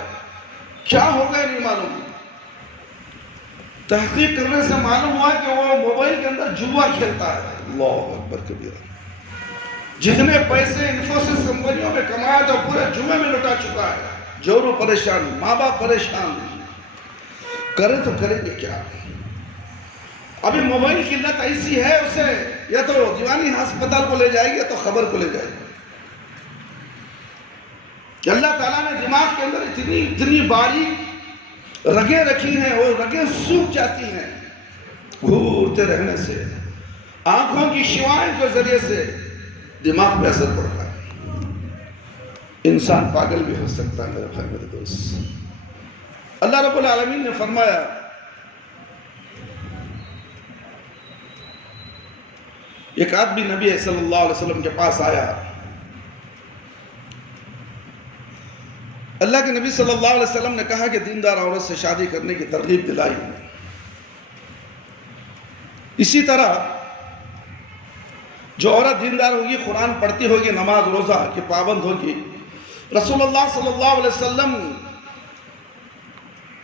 کیا ہو گیا نہیں معلوم. تحقیق کرنے سے معلوم ہوا کہ وہ موبائل کے اندر جوا کھیلتا ہے. اللہ اکبر کبیرہ. جتنے پیسے انفوسس کمپنیوں میں کمایا تھا پورے جوئے میں لٹا چکا ہے. جورو پریشان، ماں باپ پریشان، کرے تو کریں گے کیا. ابھی موبائل کی لت ایسی ہے، اسے یا تو دیوانی ہسپتال کو لے جائے گی یا تو خبر کو لے جائے گی. کہ اللہ تعالیٰ نے دماغ کے اندر اتنی باریک رگیں رکھی ہیں، وہ رگیں سوکھ جاتی ہیں گھورتے رہنے سے. آنکھوں کی شعاعیں کے ذریعے سے دماغ پہ اثر پڑتا ہے. انسان پاگل بھی ہو سکتا ہے میرے بھائی میرے دوست. اللہ رب العالمین نے فرمایا ایک آدمی نبی صلی اللہ علیہ وسلم کے پاس آیا. اللہ کے نبی صلی اللہ علیہ وسلم نے کہا کہ دیندار عورت سے شادی کرنے کی ترغیب دلائی. اسی طرح جو عورت دیندار ہوگی، قرآن پڑھتی ہوگی، نماز روزہ کی پابند ہوگی، رسول اللہ صلی اللہ علیہ وسلم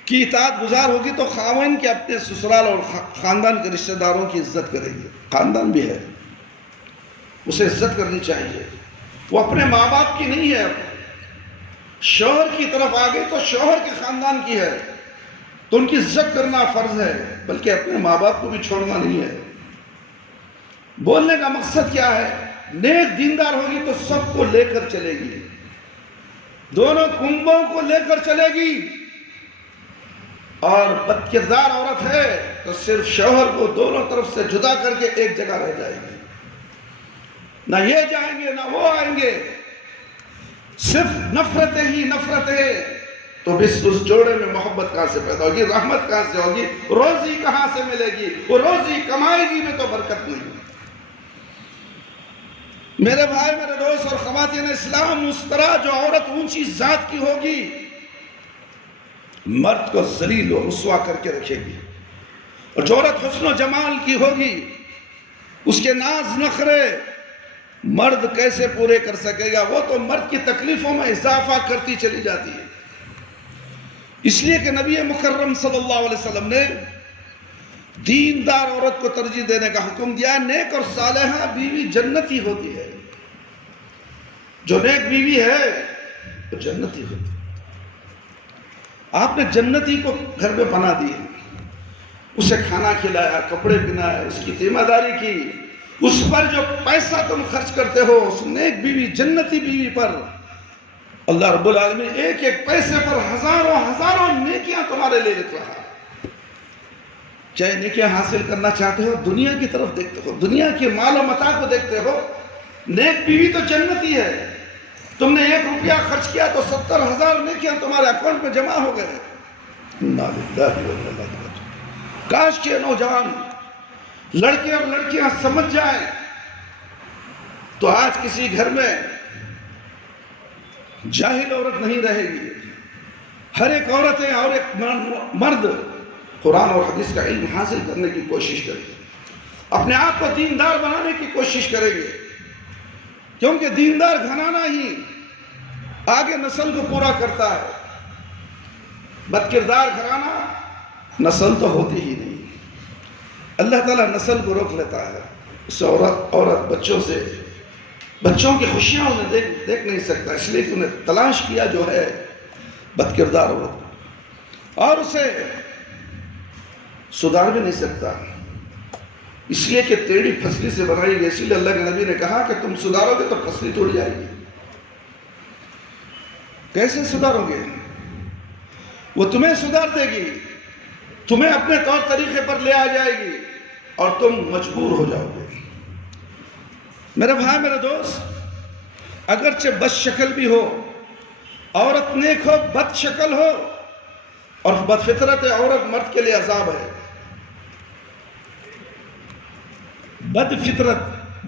کی اطاعت گزار ہوگی، تو خاوند کے اپنے سسرال اور خاندان کے رشتہ داروں کی عزت کرے گی. خاندان بھی ہے، اسے عزت کرنی چاہیے. وہ اپنے ماں باپ کی نہیں ہے، شوہر کی طرف آ گئی تو شوہر کے خاندان کی ہے، تو ان کی عزت کرنا فرض ہے، بلکہ اپنے ماں باپ کو بھی چھوڑنا نہیں ہے. بولنے کا مقصد کیا ہے؟ نیک دیندار ہوگی تو سب کو لے کر چلے گی، دونوں کنبوں کو لے کر چلے گی. اور بد کردار عورت ہے تو صرف شوہر کو دونوں طرف سے جدا کر کے ایک جگہ رہ جائے گی. نہ یہ جائیں گے نہ وہ آئیں گے، صرف نفرتیں ہی نفرتیں. تو بس اس جوڑے میں محبت کہاں سے پیدا ہوگی، رحمت کہاں سے ہوگی، روزی کہاں سے ملے گی؟ وہ روزی کمائے گی میں تو برکت نہیں. میرے بھائی میرے دوست اور خواتین اسلام، اس طرح جو عورت اونچی ذات کی ہوگی مرد کو ذلیل و رسوا کر کے رکھے گی. اور جو عورت حسن و جمال کی ہوگی، اس کے ناز نخرے مرد کیسے پورے کر سکے گا؟ وہ تو مرد کی تکلیفوں میں اضافہ کرتی چلی جاتی ہے. اس لیے کہ نبی مکرم صلی اللہ علیہ وسلم نے دیندار عورت کو ترجیح دینے کا حکم دیا. نیک اور صالحہ بیوی جنتی ہوتی ہے. جو نیک بیوی ہے وہ جنتی ہوتی ہے. آپ نے جنتی کو گھر میں بنا دی، اسے کھانا کھلایا، کپڑے پہنائے، اس کی ذمہ داری کی. اس پر جو پیسہ تم خرچ کرتے ہو، اس نیک بیوی جنتی بیوی پر اللہ رب العالمین ایک ایک پیسے پر ہزاروں ہزاروں نیکیاں تمہارے لے لکھ رہا. چاہے نیکیاں حاصل کرنا چاہتے ہو، دنیا کی طرف دیکھتے ہو، دنیا کے مال و متاع کو دیکھتے ہو، نیک بیوی تو جنتی ہے. تم نے 1 روپیہ خرچ کیا تو 70,000 نیکیاں تمہارے اکاؤنٹ میں جمع ہو گئے. کاش کے نوجوان لڑکے اور لڑکیاں سمجھ جائیں تو آج کسی گھر میں جاہل عورت نہیں رہے گی. ہر ایک عورتیں اور ایک مرد قرآن اور حدیث کا علم حاصل کرنے کی کوشش کریں گے، اپنے آپ کو دیندار بنانے کی کوشش کریں گے. کیونکہ دیندار گھرانہ ہی آگے نسل کو پورا کرتا ہے. بد کردار گھرانہ نسل تو ہوتی ہی نہیں. اللہ تعالیٰ نسل کو روک لیتا ہے. اس عورت بچوں سے، بچوں کی خوشیاں انہیں دیکھ نہیں سکتا، اس لیے کہ انہیں تلاش کیا جو ہے بد کردار عورت، اور اسے سدھار بھی نہیں سکتا، اس لیے کہ ٹیڑھی پھسلی سے بنائی گئی. اسی لیے اللہ کے نبی نے کہا کہ تم سدھارو گے تو پھسلی ٹوٹ جائے گی. کیسے سدھارو گے؟ وہ تمہیں سدھار دے گی، تمہیں اپنے طور طریقے پر لے آ جائے گی اور تم مجبور ہو جاؤ گے. میرے بھائی میرے دوست، اگرچہ بد شکل بھی ہو، عورت نیک ہو بد شکل ہو، اور بد فطرت عورت مرد کے لیے عذاب ہے. بد فطرت،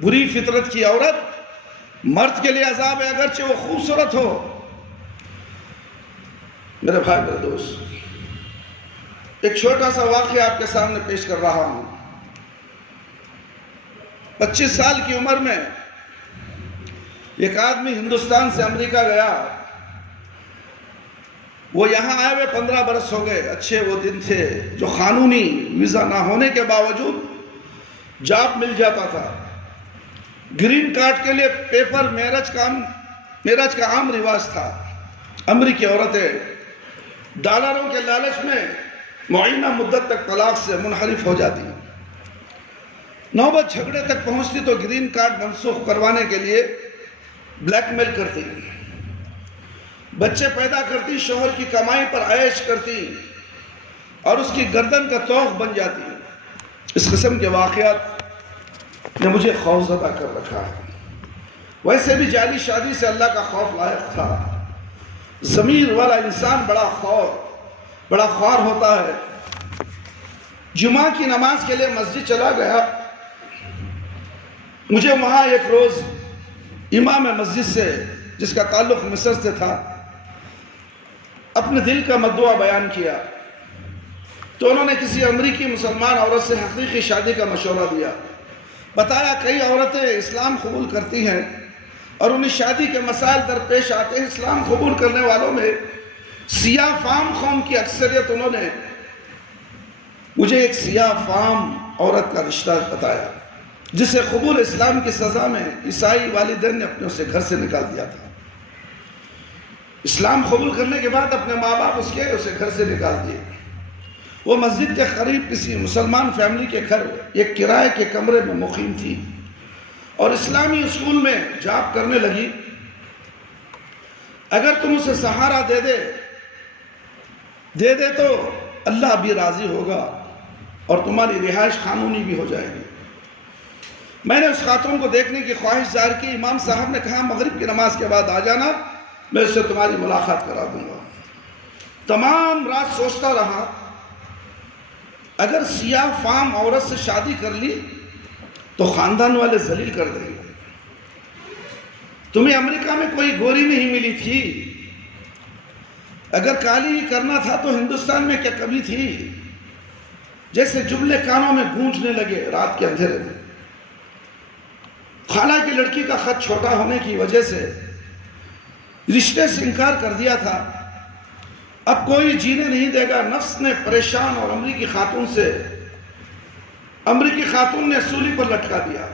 بری فطرت کی عورت مرد کے لیے عذاب ہے، اگرچہ وہ خوبصورت ہو. میرے بھائی میرے دوست، ایک چھوٹا سا واقعہ آپ کے سامنے پیش کر رہا ہوں. 25 سال کی عمر میں ایک آدمی ہندوستان سے امریکہ گیا. وہ یہاں آئے ہوئے 15 برس ہو گئے. اچھے وہ دن تھے جو قانونی ویزا نہ ہونے کے باوجود جاب مل جاتا تھا. گرین کارڈ کے لیے پیپر میرج کا عام رواج تھا. امریکی عورتیں ڈالروں کے لالچ میں معینہ مدت تک طلاق سے منحرف ہو جاتی. نوبت جھگڑے تک پہنچتی تو گرین کارڈ منسوخ کروانے کے لیے بلیک میل کرتی، بچے پیدا کرتی، شوہر کی کمائی پر عیش کرتی اور اس کی گردن کا توق بن جاتی. اس قسم کے واقعات نے مجھے خوف زدہ کر رکھا ہے. ویسے بھی جعلی شادی سے اللہ کا خوف لائق تھا. ضمیر والا انسان بڑا خوار ہوتا ہے. جمعہ کی نماز کے لیے مسجد چلا گیا. مجھے وہاں ایک روز امام مسجد سے، جس کا تعلق مصر سے تھا، اپنے دل کا مدعا بیان کیا تو انہوں نے کسی امریکی مسلمان عورت سے حقیقی شادی کا مشورہ دیا. بتایا کئی عورتیں اسلام قبول کرتی ہیں اور انہیں شادی کے مسائل درپیش آتے ہیں. اسلام قبول کرنے والوں میں سیاہ فام قوم کی اکثریت. انہوں نے مجھے ایک سیاہ فام عورت کا رشتہ بتایا جسے قبول اسلام کی سزا میں عیسائی والدین نے اپنے اسے گھر سے نکال دیا تھا. اسلام قبول کرنے کے بعد اپنے ماں باپ اسے گھر سے نکال دیے. وہ مسجد کے قریب کسی مسلمان فیملی کے گھر ایک کرائے کے کمرے میں مقیم تھی اور اسلامی اسکول میں جاب کرنے لگی. اگر تم اسے سہارا دے دے تو اللہ بھی راضی ہوگا اور تمہاری رہائش قانونی بھی ہو جائے گی. میں نے اس خاتون کو دیکھنے کی خواہش ظاہر کی. امام صاحب نے کہا مغرب کی نماز کے بعد آ جانا، میں اس سے تمہاری ملاقات کرا دوں گا. تمام رات سوچتا رہا اگر سیاہ فام عورت سے شادی کر لی تو خاندان والے ذلیل کر دیں گے. تمہیں امریکہ میں کوئی گوری نہیں ملی تھی، اگر کالی ہی کرنا تھا تو ہندوستان میں کیا کمی تھی. جیسے جملے کانوں میں گونجنے لگے رات کے اندھیرے میں. خالہ کی لڑکی کا خط چھوٹا ہونے کی وجہ سے رشتے سے انکار کر دیا تھا. اب کوئی جینے نہیں دے گا. نفس نے پریشان اور امریکی خاتون نے سولی پر لٹکا دیا.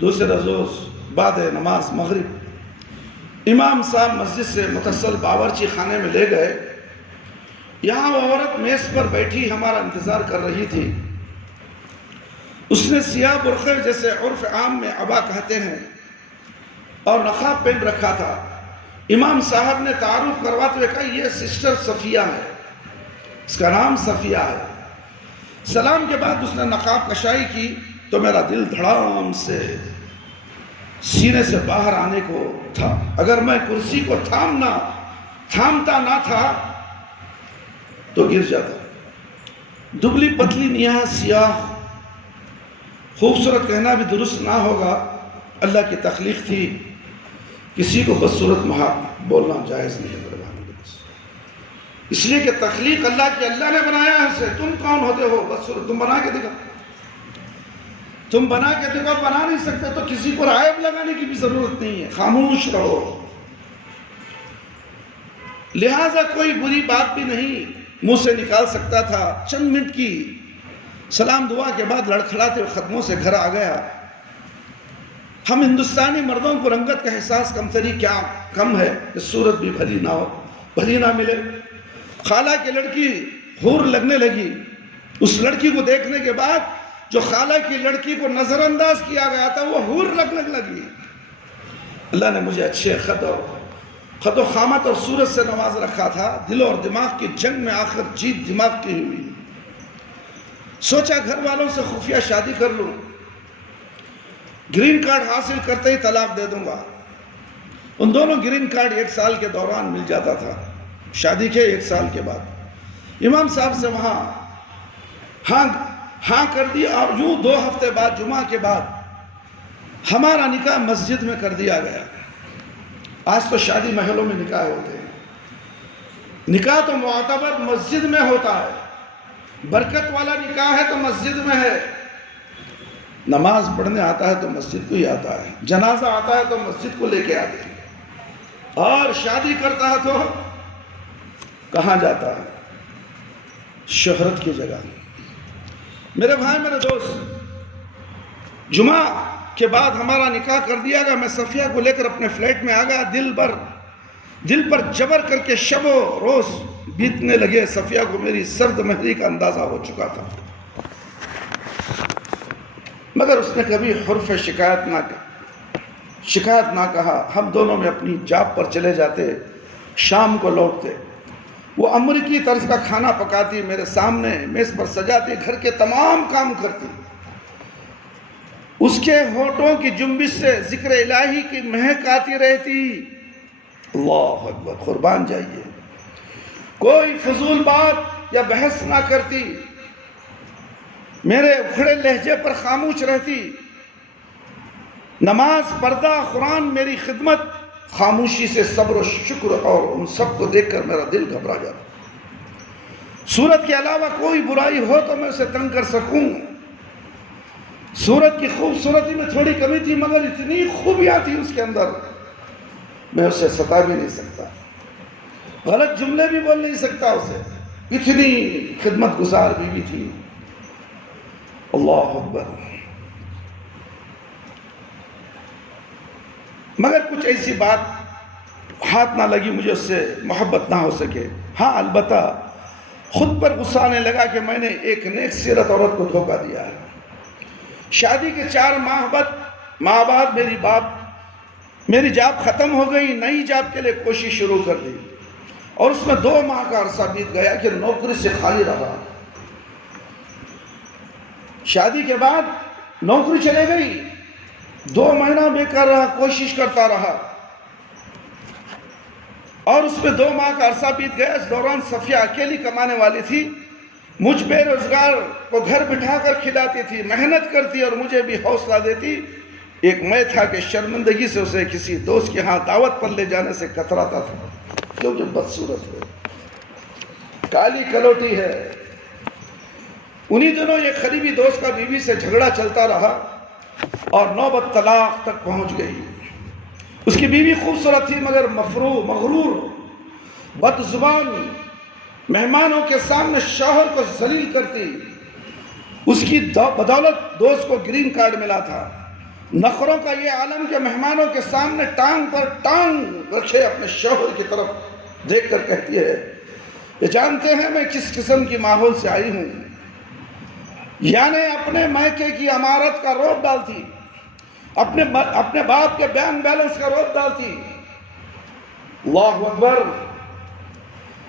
دوسرے روز بعد نماز مغرب امام صاحب مسجد سے متصل باورچی خانے میں لے گئے. یہاں وہ عورت میز پر بیٹھی ہمارا انتظار کر رہی تھی. اس نے سیاہ برقع جسے عرف عام میں عبا کہتے ہیں اور نقاب پہن رکھا تھا. امام صاحب نے تعارف کرواتے ہوئے کہا یہ سسٹر صفیہ ہے، اس کا نام صفیہ ہے. سلام کے بعد اس نے نقاب کشائی کی تو میرا دل دھڑام سے سینے سے باہر آنے کو تھا. اگر میں کرسی کو تھامتا نہ تھا تو گر جاتا. دبلی پتلی نہایت سیاہ، خوبصورت کہنا بھی درست نہ ہوگا، اللہ کی تخلیق تھی. کسی کو بدصورت بولنا جائز نہیں ہے میرے بھائی. اس لیے کہ تخلیق اللہ نے بنایا ہے اسے. تم کون ہوتے ہو بدصورت؟ تم بنا کے دکھا. بنا نہیں سکتے تو کسی پر عیب لگانے کی بھی ضرورت نہیں ہے. خاموش رہو. لہٰذا کوئی بری بات بھی نہیں منہ سے نکال سکتا تھا. چند منٹ کی سلام دعا کے بعد لڑکھڑاتے ہوئے قدموں سے گھر آ گیا. ہم ہندوستانی مردوں کو رنگت کا احساس کم ہے کہ صورت بھی بھلی نہ ملے. خالہ کی لڑکی حور لگنے لگی. اس لڑکی کو دیکھنے کے بعد جو خالہ کی لڑکی کو نظر انداز کیا گیا تھا وہ حور لگنے لگی. اللہ نے مجھے اچھے خط و خامت اور صورت سے نواز رکھا تھا. دل اور دماغ کی جنگ میں آخر جیت دماغ کی ہوئی. سوچا گھر والوں سے خفیہ شادی کر لوں، گرین کارڈ حاصل کرتے ہی طلاق دے دوں گا. ان دونوں گرین کارڈ 1 سال کے دوران مل جاتا تھا، شادی کے 1 سال کے بعد امام صاحب سے وہاں ہاں کر دی، اور یوں 2 ہفتے بعد جمعہ کے بعد ہمارا نکاح مسجد میں کر دیا گیا۔ آج تو شادی محلوں میں نکاح ہوتے ہیں، نکاح تو معتبر مسجد میں ہوتا ہے، برکت والا نکاح ہے تو مسجد میں ہے، نماز پڑھنے آتا ہے تو مسجد کو ہی آتا ہے، جنازہ آتا ہے تو مسجد کو لے کے آتے ہیں، اور شادی کرتا ہے تو کہاں جاتا ہے؟ شہرت کی جگہ۔ میرے بھائی، میرے دوست، جمعہ کے بعد ہمارا نکاح کر دیا گیا۔ میں صفیہ کو لے کر اپنے فلیٹ میں آ گیا، دل پر جبر کر کے شب و روز بیتنے لگے۔ صفیہ کو میری سرد مہری کا اندازہ ہو چکا تھا، مگر اس نے کبھی حرف شکایت نہ کہا۔ ہم دونوں میں اپنی جاب پر چلے جاتے، شام کو لوٹتے، وہ امریکی طرز کا کھانا پکاتی، میرے سامنے میز پر سجاتی، گھر کے تمام کام کرتی۔ اس کے ہونٹوں کی جنبش سے ذکر الہی کی مہک آتی رہتی۔ اللہ اکبر، قربان جائیے۔ کوئی فضول بات یا بحث نہ کرتی، میرے اکھڑے لہجے پر خاموش رہتی۔ نماز، پردہ، قرآن، میری خدمت، خاموشی سے صبر و شکر، اور ان سب کو دیکھ کر میرا دل گھبرا جاتا۔ سورت کے علاوہ کوئی برائی ہو تو میں اسے تنگ کر سکوں۔ سورت کی خوبصورتی میں تھوڑی کمی تھی، مگر اتنی خوبیاں تھی اس کے اندر، میں اسے ستا بھی نہیں سکتا، غلط جملے بھی بول نہیں سکتا اسے، اتنی خدمت گزار بیوی تھی۔ اللہ اکبر۔ مگر کچھ ایسی بات ہاتھ نہ لگی، مجھے اس سے محبت نہ ہو سکے۔ ہاں، البتہ خود پر غصہ آنے لگا کہ میں نے ایک نیک سیرت عورت کو دھوکہ دیا ہے۔ شادی کے 4 ماہ بعد میری جاب ختم ہو گئی، نئی جاب کے لیے کوشش شروع کر دی، اور اس میں 2 ماہ کا عرصہ بیت گیا کہ نوکری سے خالی رہا۔ شادی کے بعد نوکری چلے گئی، 2 مہینہ بیکار رہا، کوشش کرتا رہا، اور اس میں 2 ماہ کا عرصہ بیت گیا۔ اس دوران صفیہ اکیلی کمانے والی تھی، مجھ بے روزگار کو گھر بٹھا کر کھلاتی تھی، محنت کرتی اور مجھے بھی حوصلہ دیتی۔ ایک میں تھا کہ شرمندگی سے اسے کسی دوست کے ہاں دعوت پر لے جانے سے کتراتا تھا، کیونکہ بدصورت ہے، کالی کلوٹی ہے۔ انہی دنوں ایک قریبی دوست کا بیوی سے جھگڑا چلتا رہا اور نوبت طلاق تک پہنچ گئی۔ اس کی بیوی خوبصورت تھی، مگر مغرور، بد زبان، مہمانوں کے سامنے شوہر کو ذلیل کرتی۔ اس کی بدولت دوست کو گرین کارڈ ملا تھا۔ نخروں کا یہ عالم کہ مہمانوں کے سامنے ٹانگ پر ٹانگ رکھے اپنے شوہر کی طرف دیکھ کر کہتی ہے، یہ جانتے ہیں میں کس قسم کی ماحول سے آئی ہوں؟ یعنی اپنے میکے کی عمارت کا روب ڈالتی، اپنے باپ کے بینک بیلنس کا روب ڈالتی۔ اللہ اکبر۔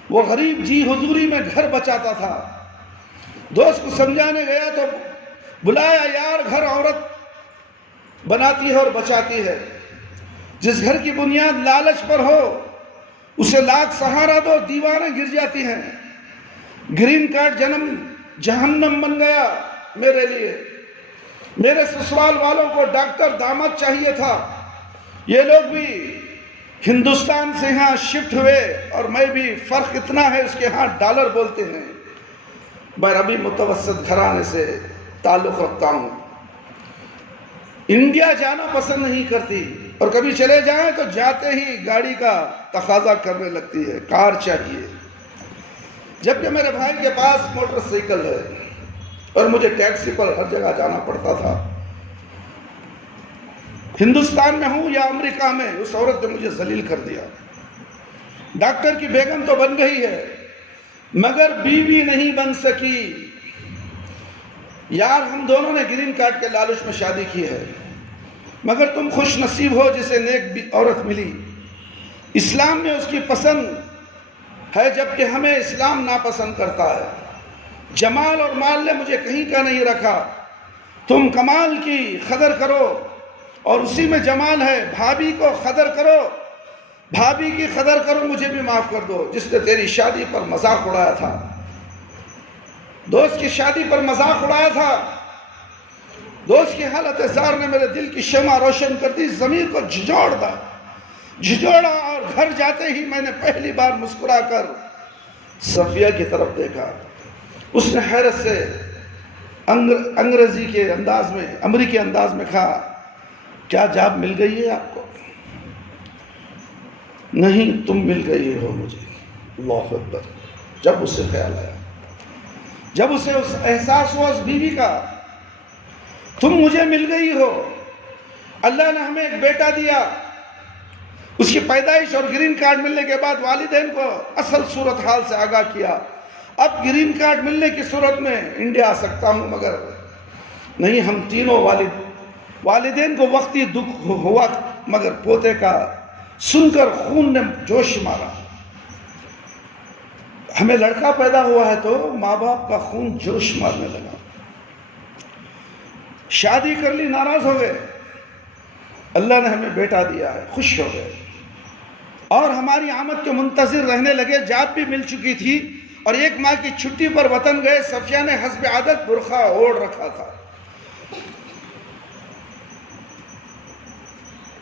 وہ غریب جی حضوری میں گھر بچاتا تھا۔ دوست کو سمجھانے گیا تو بلایا، یار گھر عورت بناتی ہے اور بچاتی ہے، جس گھر کی بنیاد لالچ پر ہو اسے لاکھ سہارا دو، دیواریں گر جاتی ہیں۔ گرین کارڈ جہنم بن گیا میرے لیے۔ میرے سسرال والوں کو ڈاکٹر داماد چاہیے تھا، یہ لوگ بھی ہندوستان سے یہاں شفٹ ہوئے، اور میں بھی، فرق اتنا ہے اس کے ہاں ڈالر بولتے ہیں۔ میں ابھی متوسط گھرانے سے تعلق رکھتا ہوں، انڈیا جانا پسند نہیں کرتی، اور کبھی چلے جائیں تو جاتے ہی گاڑی کا تقاضا کرنے لگتی ہے، کار چاہیے، جبکہ میرے بھائی کے پاس موٹر سائیکل ہے اور مجھے ٹیکسی پر ہر جگہ جانا پڑتا تھا۔ ہندوستان میں ہوں یا امریکہ میں، اس عورت نے مجھے ذلیل کر دیا۔ ڈاکٹر کی بیگم تو بن گئی ہے، مگر بیوی نہیں بن سکی۔ یار ہم دونوں نے گرین کارڈ کے لالچ میں شادی کی ہے، مگر تم خوش نصیب ہو جسے نیک عورت ملی۔ اسلام میں اس کی پسند ہے، جبکہ ہمیں اسلام ناپسند کرتا ہے۔ جمال اور مال نے مجھے کہیں کا نہیں رکھا، تم کمال کی قدر کرو اور اسی میں جمال ہے۔ بھابھی کو قدر کرو بھابھی کی قدر کرو، مجھے بھی معاف کر دو، جس نے تیری شادی پر مذاق اڑایا تھا، دوست کی شادی پر مذاق اڑایا تھا، دوست کی حالت زار نے میرے دل کی شمع روشن کر دی، ضمیر کو جھجوڑا، اور گھر جاتے ہی میں نے پہلی بار مسکرا کر صفیہ کی طرف دیکھا۔ اس نے حیرت سے انگریزی کے انداز میں، امریکی انداز میں کہا، کیا جاب مل گئی ہے آپ کو؟ نہیں، تم مل گئی ہو مجھے۔ اللہ اکبر! جب اس سے خیال آیا، جب اسے اس احساس ہوا اس بیوی کا، تم مجھے مل گئی ہو، اللہ نے ہمیں ایک بیٹا دیا، اس کی پیدائش اور گرین کارڈ ملنے کے بعد والدین کو اصل صورتحال سے آگاہ کیا۔ اب گرین کارڈ ملنے کی صورت میں انڈیا آ سکتا ہوں، مگر نہیں، ہم تینوں والدین کو وقتی دکھ ہوا، مگر پوتے کا سن کر خون نے جوش مارا۔ ہمیں لڑکا پیدا ہوا ہے تو ماں باپ کا خون جوش مارنے لگا، شادی کر لی، ناراض ہو گئے، اللہ نے ہمیں بیٹا دیا ہے، خوش ہو گئے، اور ہماری آمد کے منتظر رہنے لگے۔ جاب بھی مل چکی تھی اور 1 ماہ کی چھٹی پر وطن گئے۔ صفیہ نے حسب عادت برقع اوڑھ رکھا تھا۔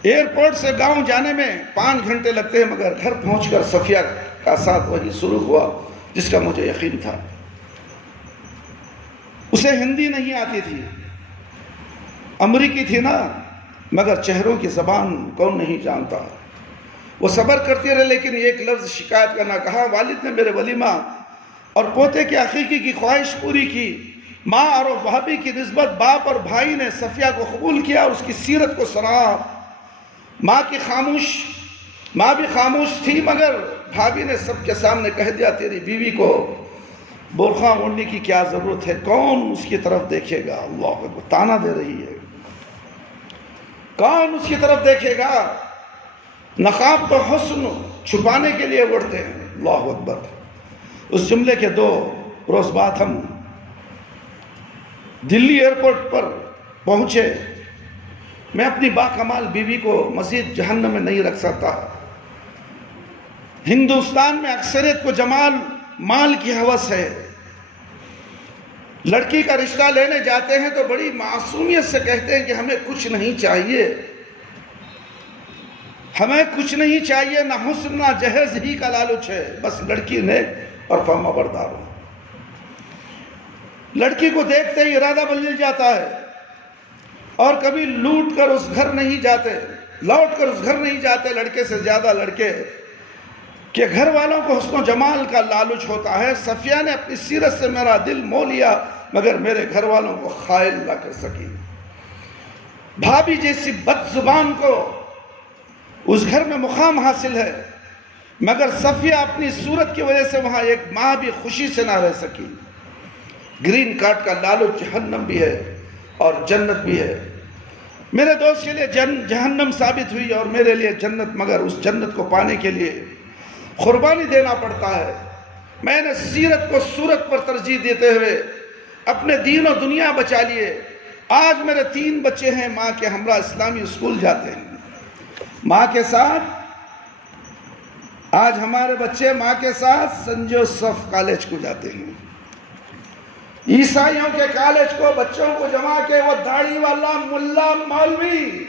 ایئرپورٹ سے گاؤں جانے میں 5 گھنٹے لگتے ہیں، مگر گھر پہنچ کر صفیہ کا ساتھ وہی سلوک ہوا جس کا مجھے یقین تھا۔ اسے ہندی نہیں آتی تھی، امریکی تھی نا، مگر چہروں کی زبان کون نہیں جانتا۔ وہ صبر کرتی رہے، لیکن ایک لفظ شکایت کا نہ کہا۔ والد نے میرے ولیمہ اور پوتے کی عقیقے کی خواہش پوری کی۔ ماں اور بھابھی کی نسبت باپ اور بھائی نے صفیہ کو قبول کیا اور اس کی سیرت کو سراہا۔ ماں بھی خاموش تھی، مگر بھابھی نے سب کے سامنے کہہ دیا، تیری بیوی کو برقع اوڑھنے کی کیا ضرورت ہے، کون اس کی طرف دیکھے گا؟ اللہ اکبر! تانا دے رہی ہے، کون اس کی طرف دیکھے گا؟ نقاب تو حسن چھپانے کے لیے اوڑھتے ہیں۔ اللہ اکبر! اس جملے کے 2 روز بعد ہم دلی ایئرپورٹ پر پہنچے۔ میں اپنی باکمال بیوی کو مزید جہنم میں نہیں رکھ سکتا۔ ہندوستان میں اکثریت کو جمال مال کی ہوس ہے۔ لڑکی کا رشتہ لینے جاتے ہیں تو بڑی معصومیت سے کہتے ہیں کہ ہمیں کچھ نہیں چاہیے، ہمیں کچھ نہیں چاہیے، نہ حسن نہ جہیز ہی کا لالچ ہے، بس لڑکی نیک اور فرما بردار ہو۔ لڑکی کو دیکھتے ہی ارادہ بدل جاتا ہے، اور کبھی لوٹ کر اس گھر نہیں جاتے لڑکے سے زیادہ لڑکے کہ گھر والوں کو حسن و جمال کا لالچ ہوتا ہے۔ صفیہ نے اپنی سیرت سے میرا دل مو لیا، مگر میرے گھر والوں کو خائل نہ کر سکی۔ بھابھی جیسی بد زبان کو اس گھر میں مقام حاصل ہے، مگر صفیہ اپنی صورت کی وجہ سے وہاں 1 ماہ بھی خوشی سے نہ رہ سکی۔ گرین کارڈ کا لالچ جہنم بھی ہے اور جنت بھی ہے۔ میرے دوست کے لیے جہنم ثابت ہوئی اور میرے لیے جنت، مگر اس جنت کو پانے کے لیے قربانی دینا پڑتا ہے۔ میں نے سیرت کو صورت پر ترجیح دیتے ہوئے اپنے دین و دنیا بچا لیے۔ آج میرے 3 بچے ہیں، ماں کے ہمراہ اسلامی اسکول جاتے ہیں۔ ماں کے ساتھ آج ہمارے بچے ماں کے ساتھ سنت جوسف کالج کو جاتے ہیں۔ عیسائیوں کے کالج کو بچوں کو جما کے وہ داڑھی والا ملا مولوی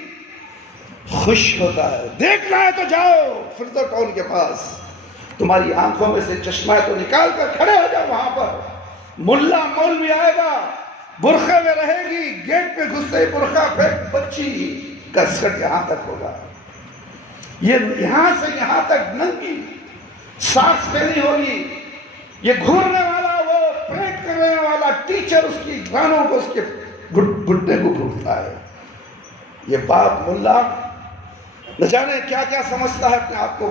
خوش ہوتا ہے۔ دیکھنا ہے تو جاؤ فرزر ٹاؤن کے پاس، تمہاری آنکھوں میں سے چشمہ تو نکال کر کھڑے ہو جاؤ، وہاں پر ملا مولوی آئے گا، برقعے میں رہے گی، گیٹ پہ گھستے برقعہ پھینک، بچی کا سکرٹ یہاں تک ہوگا، یہ یہاں سے یہاں تک ننگی، ساکس پہنی ہوگی، یہ گھورنے والا، وہ پریڈ کرنے والا ٹیچر اس کی گانوں کو، اس کے گھٹنے کو گھٹتا ہے۔ یہ باپ ملا نہ جانے کیا کیا سمجھتا ہے اپنے آپ کو،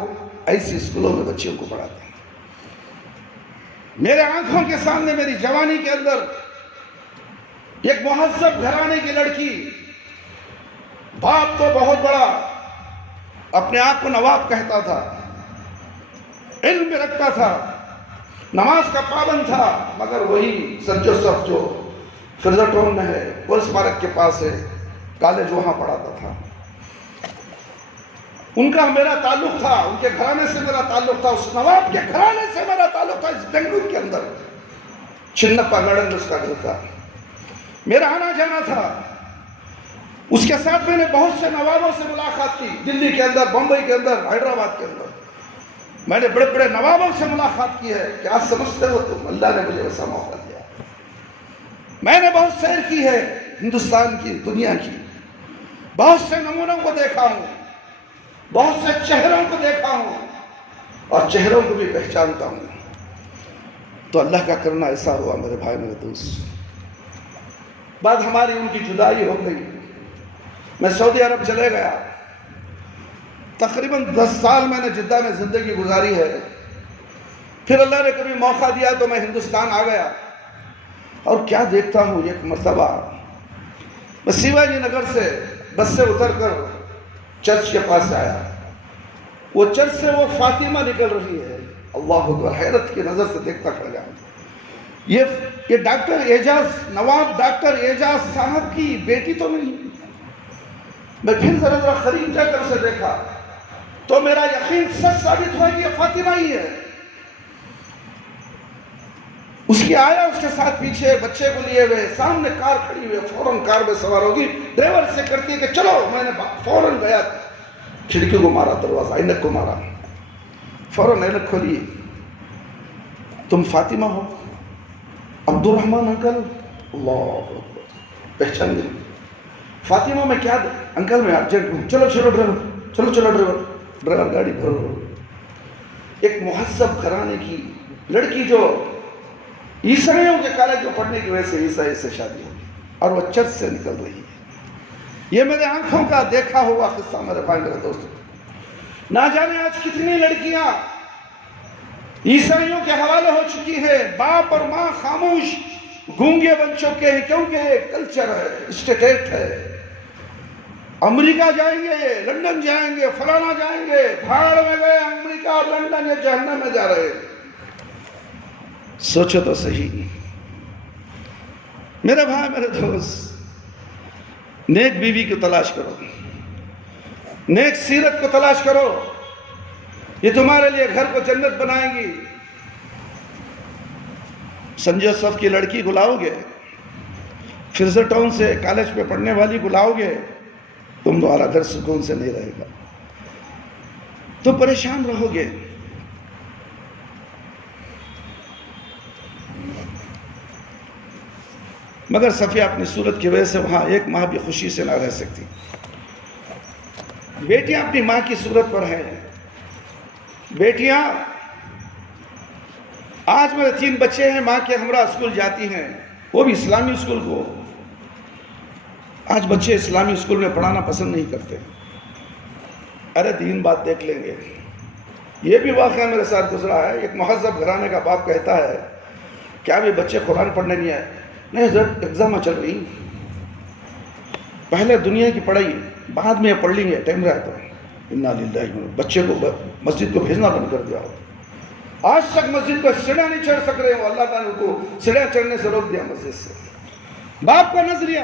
ایسی اسکولوں میں بچیوں کو پڑھاتے ہیں۔ میرے آنکھوں کے سامنے میری جوانی کے اندر ایک مہذب گھرانے کی لڑکی، باپ تو بہت بڑا، اپنے آپ کو نواب کہتا تھا، علم بھی رکھتا تھا، نماز کا پابند تھا، مگر وہی سنت جوسف جو فرزر ٹاؤن میں ہے، پولیس پارک کے پاس ہے، کالج وہاں پڑھاتا تھا۔ ان کا میرا تعلق تھا، ان کے گھرانے سے میرا تعلق تھا، اس نواب کے گھرانے سے میرا تعلق تھا، اس بنگلور کے اندر چنپا گارڈن میں اس کا گھر تھا، میرا آنا جانا تھا۔ اس کے ساتھ میں نے بہت سے نوابوں سے ملاقات کی، دلی کے اندر، بمبئی کے اندر، حیدرآباد کے اندر میں نے بڑے بڑے نوابوں سے ملاقات کی ہے۔ کیا سمجھتے ہو تم؟ اللہ نے مجھے ویسا موقع دیا۔ میں نے بہت سیر کی ہے ہندوستان کی، دنیا کی، بہت سے نمونوں کو دیکھا ہوں، بہت سے چہروں کو دیکھا ہوں، اور چہروں کو بھی پہچانتا ہوں۔ تو اللہ کا کرنا ایسا ہوا میرے بھائی، میرے دوست، بعد ہماری ان کی جدائی ہو گئی، میں سعودی عرب چلے گیا، تقریباً 10 سال میں نے جدہ میں زندگی گزاری ہے۔ پھر اللہ نے کبھی موقع دیا تو میں ہندوستان آ گیا، اور کیا دیکھتا ہوں، ایک مرتبہ میں سیواجی نگر سے بس سے اتر کر چرچ کے پاس آیا، وہ چرچ سے وہ فاطمہ نکل رہی ہے، اللہ اکبر، حیرت کی نظر سے دیکھتا کھڑ گیا۔ یہ ڈاکٹر اعجاز، نواب ڈاکٹر اعجاز صاحب کی بیٹی تو نہیں؟ میں پھر ذرا قریب جا کر اسے دیکھا تو میرا یقین سچ ثابت ہوا کہ یہ فاطمہ ہی ہے۔ اس کی آیا، اس کے ساتھ پیچھے بچے کو لیے ہوئے، سامنے کار کھڑی ہوئی، فوراً کار میں سوار ہوگی، ڈرائیور سے کرتی ہے کہ چلو۔ میں نے فوراً گیا، کھڑکی کو مارا، دروازہ اینک کو مارا، فوراً اینک کھولی۔ تم فاطمہ ہو؟ عبد الرحمن انکل؟ اللہ اکبر، پہچان گئی۔ فاطمہ میں کیا انکل میں ارجنٹ ہوں، چلو چلو ڈرائیور، چلو چلو ڈرائیور، ڈرائیور گاڑی بھرو۔ ایک مہذب گھرانے کی لڑکی جو عیسائیوں کے کالج میں پڑھنے کی وجہ سے عیسائی سے شادی ہوگی، اور وہ چرچ سے نکل رہی ہے۔ یہ میرے آنکھوں کا دیکھا ہوا قصہ میرے بھائی، میرے دوست۔ نہ جانے آج کتنی لڑکیاں عیسائیوں کے حوالے ہو چکی ہیں، باپ اور ماں خاموش گونگے بن چکے ہیں، کیونکہ یہ کلچر ہے، اسٹیٹ ہے۔ امریکہ جائیں گے، لندن جائیں گے، فلانا جائیں گے، بھاڑ میں گئے امریکہ اور لندن، یا جہنم میں جا رہے ہیں۔ سوچو تو صحیح میرے بھائی، میرے دوست، نیک بیوی کی تلاش کرو، نیک سیرت کو تلاش کرو، یہ تمہارے لیے گھر کو جنت بنائیں گی۔ سنجے یوسف کی لڑکی کو لاؤ گے، فرزر ٹاؤن سے کالج پہ پڑھنے والی کو لاؤ گے، تمہارا گھر سکون سے نہیں رہے گا، تو پریشان رہو گے۔ مگر صفیہ اپنی صورت کی وجہ سے وہاں ایک ماہ بھی خوشی سے نہ رہ سکتی۔ بیٹیاں اپنی ماں کی صورت پر ہیں۔ بیٹیاں، آج میرے 3 بچے ہیں، ماں کے ہمراہ اسکول جاتی ہیں، وہ بھی اسلامی اسکول کو۔ آج بچے اسلامی اسکول میں پڑھانا پسند نہیں کرتے۔ ارے دین بات دیکھ لیں گے۔ یہ بھی واقعہ میرے ساتھ گزرا ہے۔ ایک مہذب گھرانے کا باپ کہتا ہے، کیا بھی بچے قرآن پڑھنے نہیں آئے؟ نہیں حضرت، ایگزام چل رہی، پہلے دنیا کی پڑھائی، بعد میں پڑھ لیں گے، ٹائم رہتا ہے۔ انا للہ، بچے کو مسجد کو بھیجنا بند کر دیا ہو۔ آج تک مسجد کو سیڑھیاں نہیں چڑھ سک رہے ہو، اللہ تعالیٰ کو سیڑھیاں چڑھنے سے روک دیا مسجد سے۔ باپ کا نظریہ،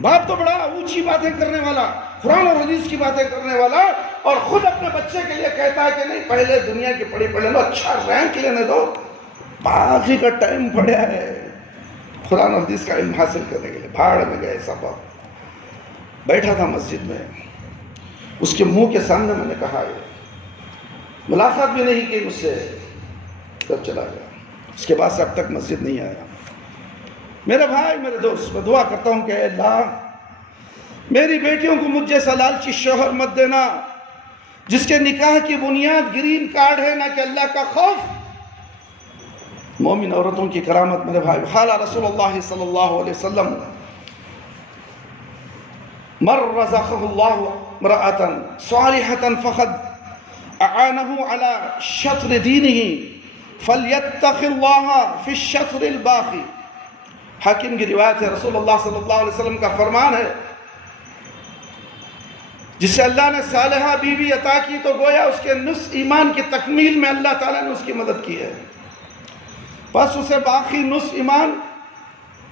باپ تو بڑا اونچی باتیں کرنے والا، قرآن اور حدیث کی باتیں کرنے والا، اور خود اپنے بچے کے لیے کہتا ہے کہ نہیں، پہلے دنیا کی پڑھی پڑھنے دو، اچھا رینک لینے دو، باقی کا ٹائم پڑھا ہے قرآن اور حدیث کا علم حاصل کرنے کے لیے۔ بھاڑ میں گئے سب۔ بیٹھا تھا مسجد میں، اس کے منہ کے سامنے میں نے کہا، ملاقات بھی نہیں کی مجھ سے، تب چلا گیا۔ اس کے بعد سے اب تک مسجد نہیں آیا۔ میرے بھائی، میرے دوست، میں دعا کرتا ہوں کہ اے اللہ، میری بیٹیوں کو مجھ جیسا لالچی شوہر مت دینا جس کے نکاح کی بنیاد گرین کارڈ ہے، نہ کہ اللہ کا خوف۔ مومن عورتوں کی کرامت میرے بھائی، قال رسول اللہ صلی اللہ علیہ وسلم، من رزقه الله امرأة صالحة فقد اعانه على شطر دینه فلیتق اللہ فی الشطر الباقی۔ حاکم کی روایت ہے، رسول اللہ صلی اللہ علیہ وسلم کا فرمان ہے، جسے اللہ نے صالحہ بیوی عطا کی تو گویا اس کے نصف ایمان کی تکمیل میں اللہ تعالیٰ نے اس کی مدد کی ہے، بس اسے باقی نصف ایمان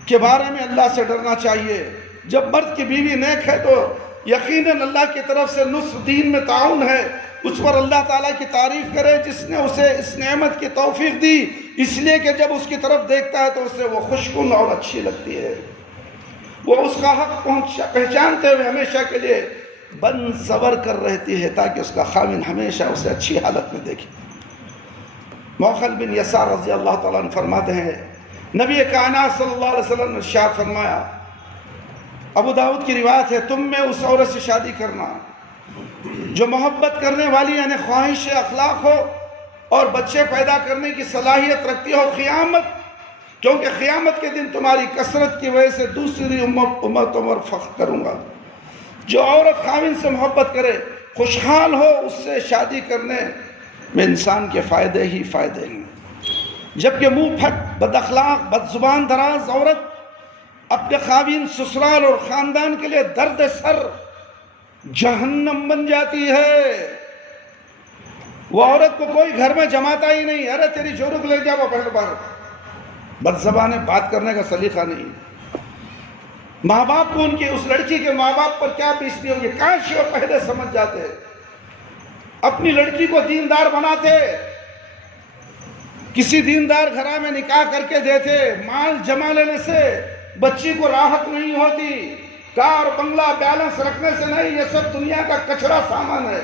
کے بارے میں اللہ سے ڈرنا چاہیے۔ جب مرد کی بیوی نیک ہے تو یقیناً اللہ کی طرف سے نصر دین میں تعاون ہے، اس پر اللہ تعالیٰ کی تعریف کرے جس نے اسے اس نعمت کی توفیق دی، اس لیے کہ جب اس کی طرف دیکھتا ہے تو اسے وہ خوشگوار اور اچھی لگتی ہے، وہ اس کا حق پہچانتے ہوئے ہمیشہ کے لیے بن صبر کر رہتی ہے تاکہ اس کا خاوند ہمیشہ اسے اچھی حالت میں دیکھے۔ موخل بن یسار رضی اللہ تعالیٰ عنہ فرماتے ہیں نبی کائنات صلی اللہ علیہ وسلم نے ارشاد فرمایا، ابو داؤد کی روایت ہے، تم میں اس عورت سے شادی کرنا جو محبت کرنے والی یعنی خواہش اخلاق ہو اور بچے پیدا کرنے کی صلاحیت رکھتی ہو، کیونکہ قیامت کے دن تمہاری کثرت کی وجہ سے دوسری امتوں پر فخر کروں گا۔ جو عورت خاوند سے محبت کرے، خوشحال ہو، اس سے شادی کرنے میں انسان کے فائدے ہی فائدے ہیں، جبکہ منہ پھٹ، بد اخلاق، بد زبان دراز عورت اپنے خاوند، سسرال اور خاندان کے لیے درد سر جہنم بن جاتی ہے۔ وہ عورت کو کوئی گھر میں جماتا ہی نہیں، ارے تیری جورک لے جا وہ پہلے بار، بد زبانیں بات کرنے کا سلیقہ نہیں۔ ماں باپ کو ان کی اس لڑکی کے ماں باپ پر کیا بیتتی ہوگی، کاش وہ پہلے سمجھ جاتے، اپنی لڑکی کو دیندار بناتے، کسی دیندار گھرا میں نکاح کر کے دیتے۔ مال جمع لینے سے بچی کو راحت نہیں ہوتی، کار بنگلہ بیلنس رکھنے سے نہیں، یہ سب دنیا کا کچرا سامان ہے۔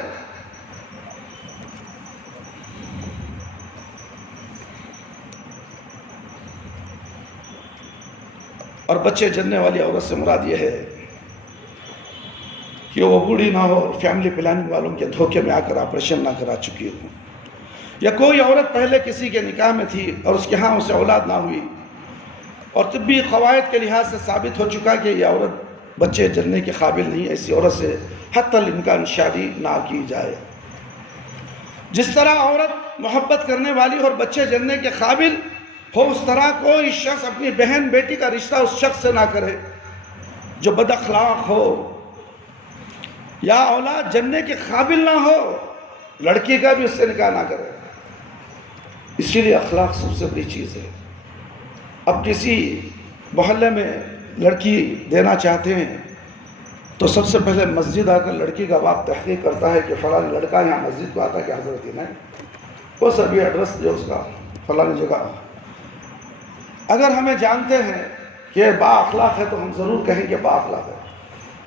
اور بچے جننے والی عورت سے مراد یہ ہے کہ وہ بوڑھی نہ ہو، فیملی پلاننگ والوں کے دھوکے میں آ کر آپریشن نہ کرا چکی ہو، یا کوئی عورت پہلے کسی کے نکاح میں تھی اور اس کے ہاں اسے اولاد نہ ہوئی اور طبی قواعد کے لحاظ سے ثابت ہو چکا کہ یہ عورت بچے جننے کے قابل نہیں، ایسی عورت سے حتی الامکان شادی نہ کی جائے۔ جس طرح عورت محبت کرنے والی اور بچے جننے کے قابل ہو، اس طرح کوئی شخص اپنی بہن بیٹی کا رشتہ اس شخص سے نہ کرے جو بد اخلاق ہو یا اولاد جننے کے قابل نہ ہو، لڑکی کا بھی اس سے نکاح نہ کرے۔ اسی لیے اخلاق سب سے بڑی چیز ہے۔ اب کسی محلے میں لڑکی دینا چاہتے ہیں تو سب سے پہلے مسجد آ کر لڑکی کا باپ تحقیق کرتا ہے کہ فلاں لڑکا یہاں مسجد کو آتا ہے کہ حضرت نہیں، وہ سبھی ایڈریس جو اس کا فلاں جگہ۔ اگر ہمیں جانتے ہیں کہ یہ با اخلاق ہے تو ہم ضرور کہیں کہ با اخلاق ہے۔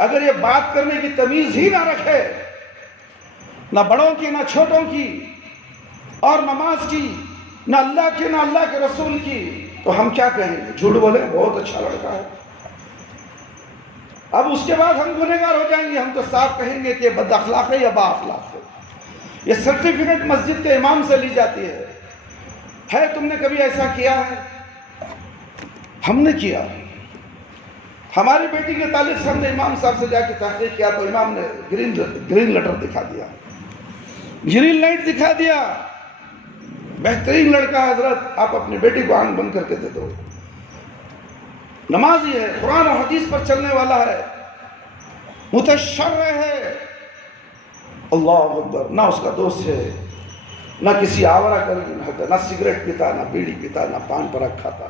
اگر یہ بات کرنے کی تمیز ہی نہ رکھے، نہ بڑوں کی نہ چھوٹوں کی، اور نماز کی نہ اللہ کی نہ اللہ کے رسول کی، تو ہم کیا کہیں گے؟ جھوٹ بولیں بہت اچھا لڑکا ہے، اب اس کے بعد ہم گنہگار ہو جائیں گے۔ ہم تو صاف کہیں گے کہ بد اخلاق ہے یا با اخلاق ہے۔ یہ سرٹیفکیٹ مسجد کے امام سے لی جاتی ہے تم نے کبھی ایسا کیا ہے؟ ہم نے کیا۔ ہماری بیٹی کے تعلق سے ہم نے امام صاحب سے جا کے تحقیق کیا تو امام نے گرین لیٹر دکھا دیا، گرین لائٹ دکھا دیا، بہترین لڑکا ہے حضرت، آپ اپنی بیٹی کو آنکھ بند کر کے دے دو، نمازی ہے، قرآن اور حدیث پر چلنے والا ہے، متشرع ہے، اللہ اکبر، نہ اس کا دوست ہے، نہ کسی آورہ کری، نہ سگریٹ پیتا، نہ بیڑی پیتا، نہ پان پراگ کھاتا۔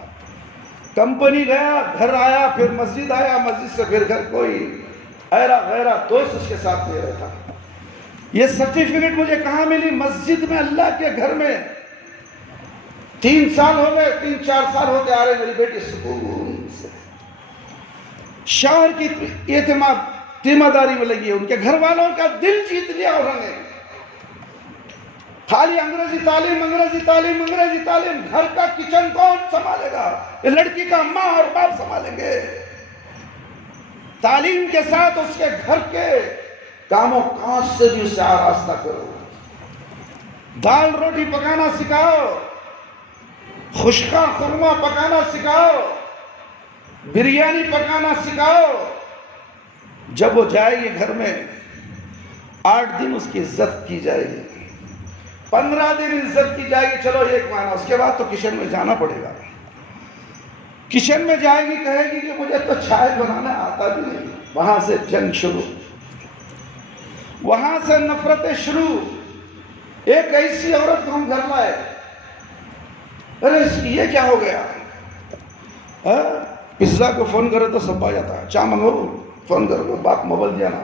کمپنی گیا، گھر آیا، پھر مسجد آیا، مسجد سے پھر گھر، کوئی ایرا غیرہ دوست اس کے ساتھ نہیں رہتا۔ یہ سرٹیفکیٹ مجھے کہاں ملی؟ مسجد میں، اللہ کے گھر میں۔ 3 سال ہو گئے، 3-4 سال ہوتے آ رہے، میری بیٹی سکون سے شوہر کی ذمہ داری میں لگی ہے، ان کے گھر والوں کا دل جیت لیا انہوں نے۔ خالی انگریزی تعلیم، انگریزی تعلیم، انگریزی تعلیم، گھر کا کچن کون سنبھالے گا؟ یہ لڑکی کا ماں اور باپ سنبھالیں گے۔ تعلیم کے ساتھ اس کے گھر کے کاموں کاج سے بھی اسے آراستہ کرو، دال روٹی پکانا سکھاؤ، خشکا خورما پکانا سکھاؤ، بریانی پکانا سکھاؤ۔ جب وہ جائے گی گھر میں، 8 دن اس کی عزت کی جائے گی، 15 دن عزت کی جائے گی، چلو 1 مہینہ، اس کے بعد تو کچن میں جانا پڑے گا۔ کچن میں جائے گی، کہے گی کہ مجھے تو چائے بنانا آتا بھی نہیں، وہاں سے جنگ شروع، وہاں سے نفرتیں شروع۔ ایک ایسی عورت کو ہم گھر لائے، ارے یہ کیا ہو گیا؟ پزا کو فون کرے تو سب آ جاتا ہے، چاہ منگو فون کرو، باپ موبائل دیا نا،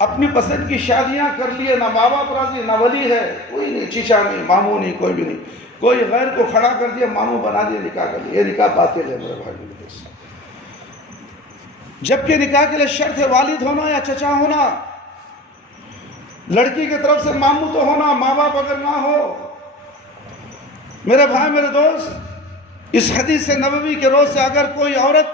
اپنی پسند کی شادیاں کر لیے، نہ ماں باپ راضی، نہ ولی ہے، کوئی نہیں، چچا نہیں، ماموں نہیں، کوئی بھی نہیں، کوئی غیر کو کھڑا کر دیا، ماموں بنا دیا، نکاح کر لیا، یہ نکاح باطل ہے میرے بھائی میرے دوست۔ جبکہ نکاح کے لیے شرط ہے والد ہونا یا چچا ہونا، لڑکی کی طرف سے ماموں تو ہونا، ماں باپ اگر نہ ہو۔ میرے بھائی میرے دوست، اس حدیث نبوی کے روز سے اگر کوئی عورت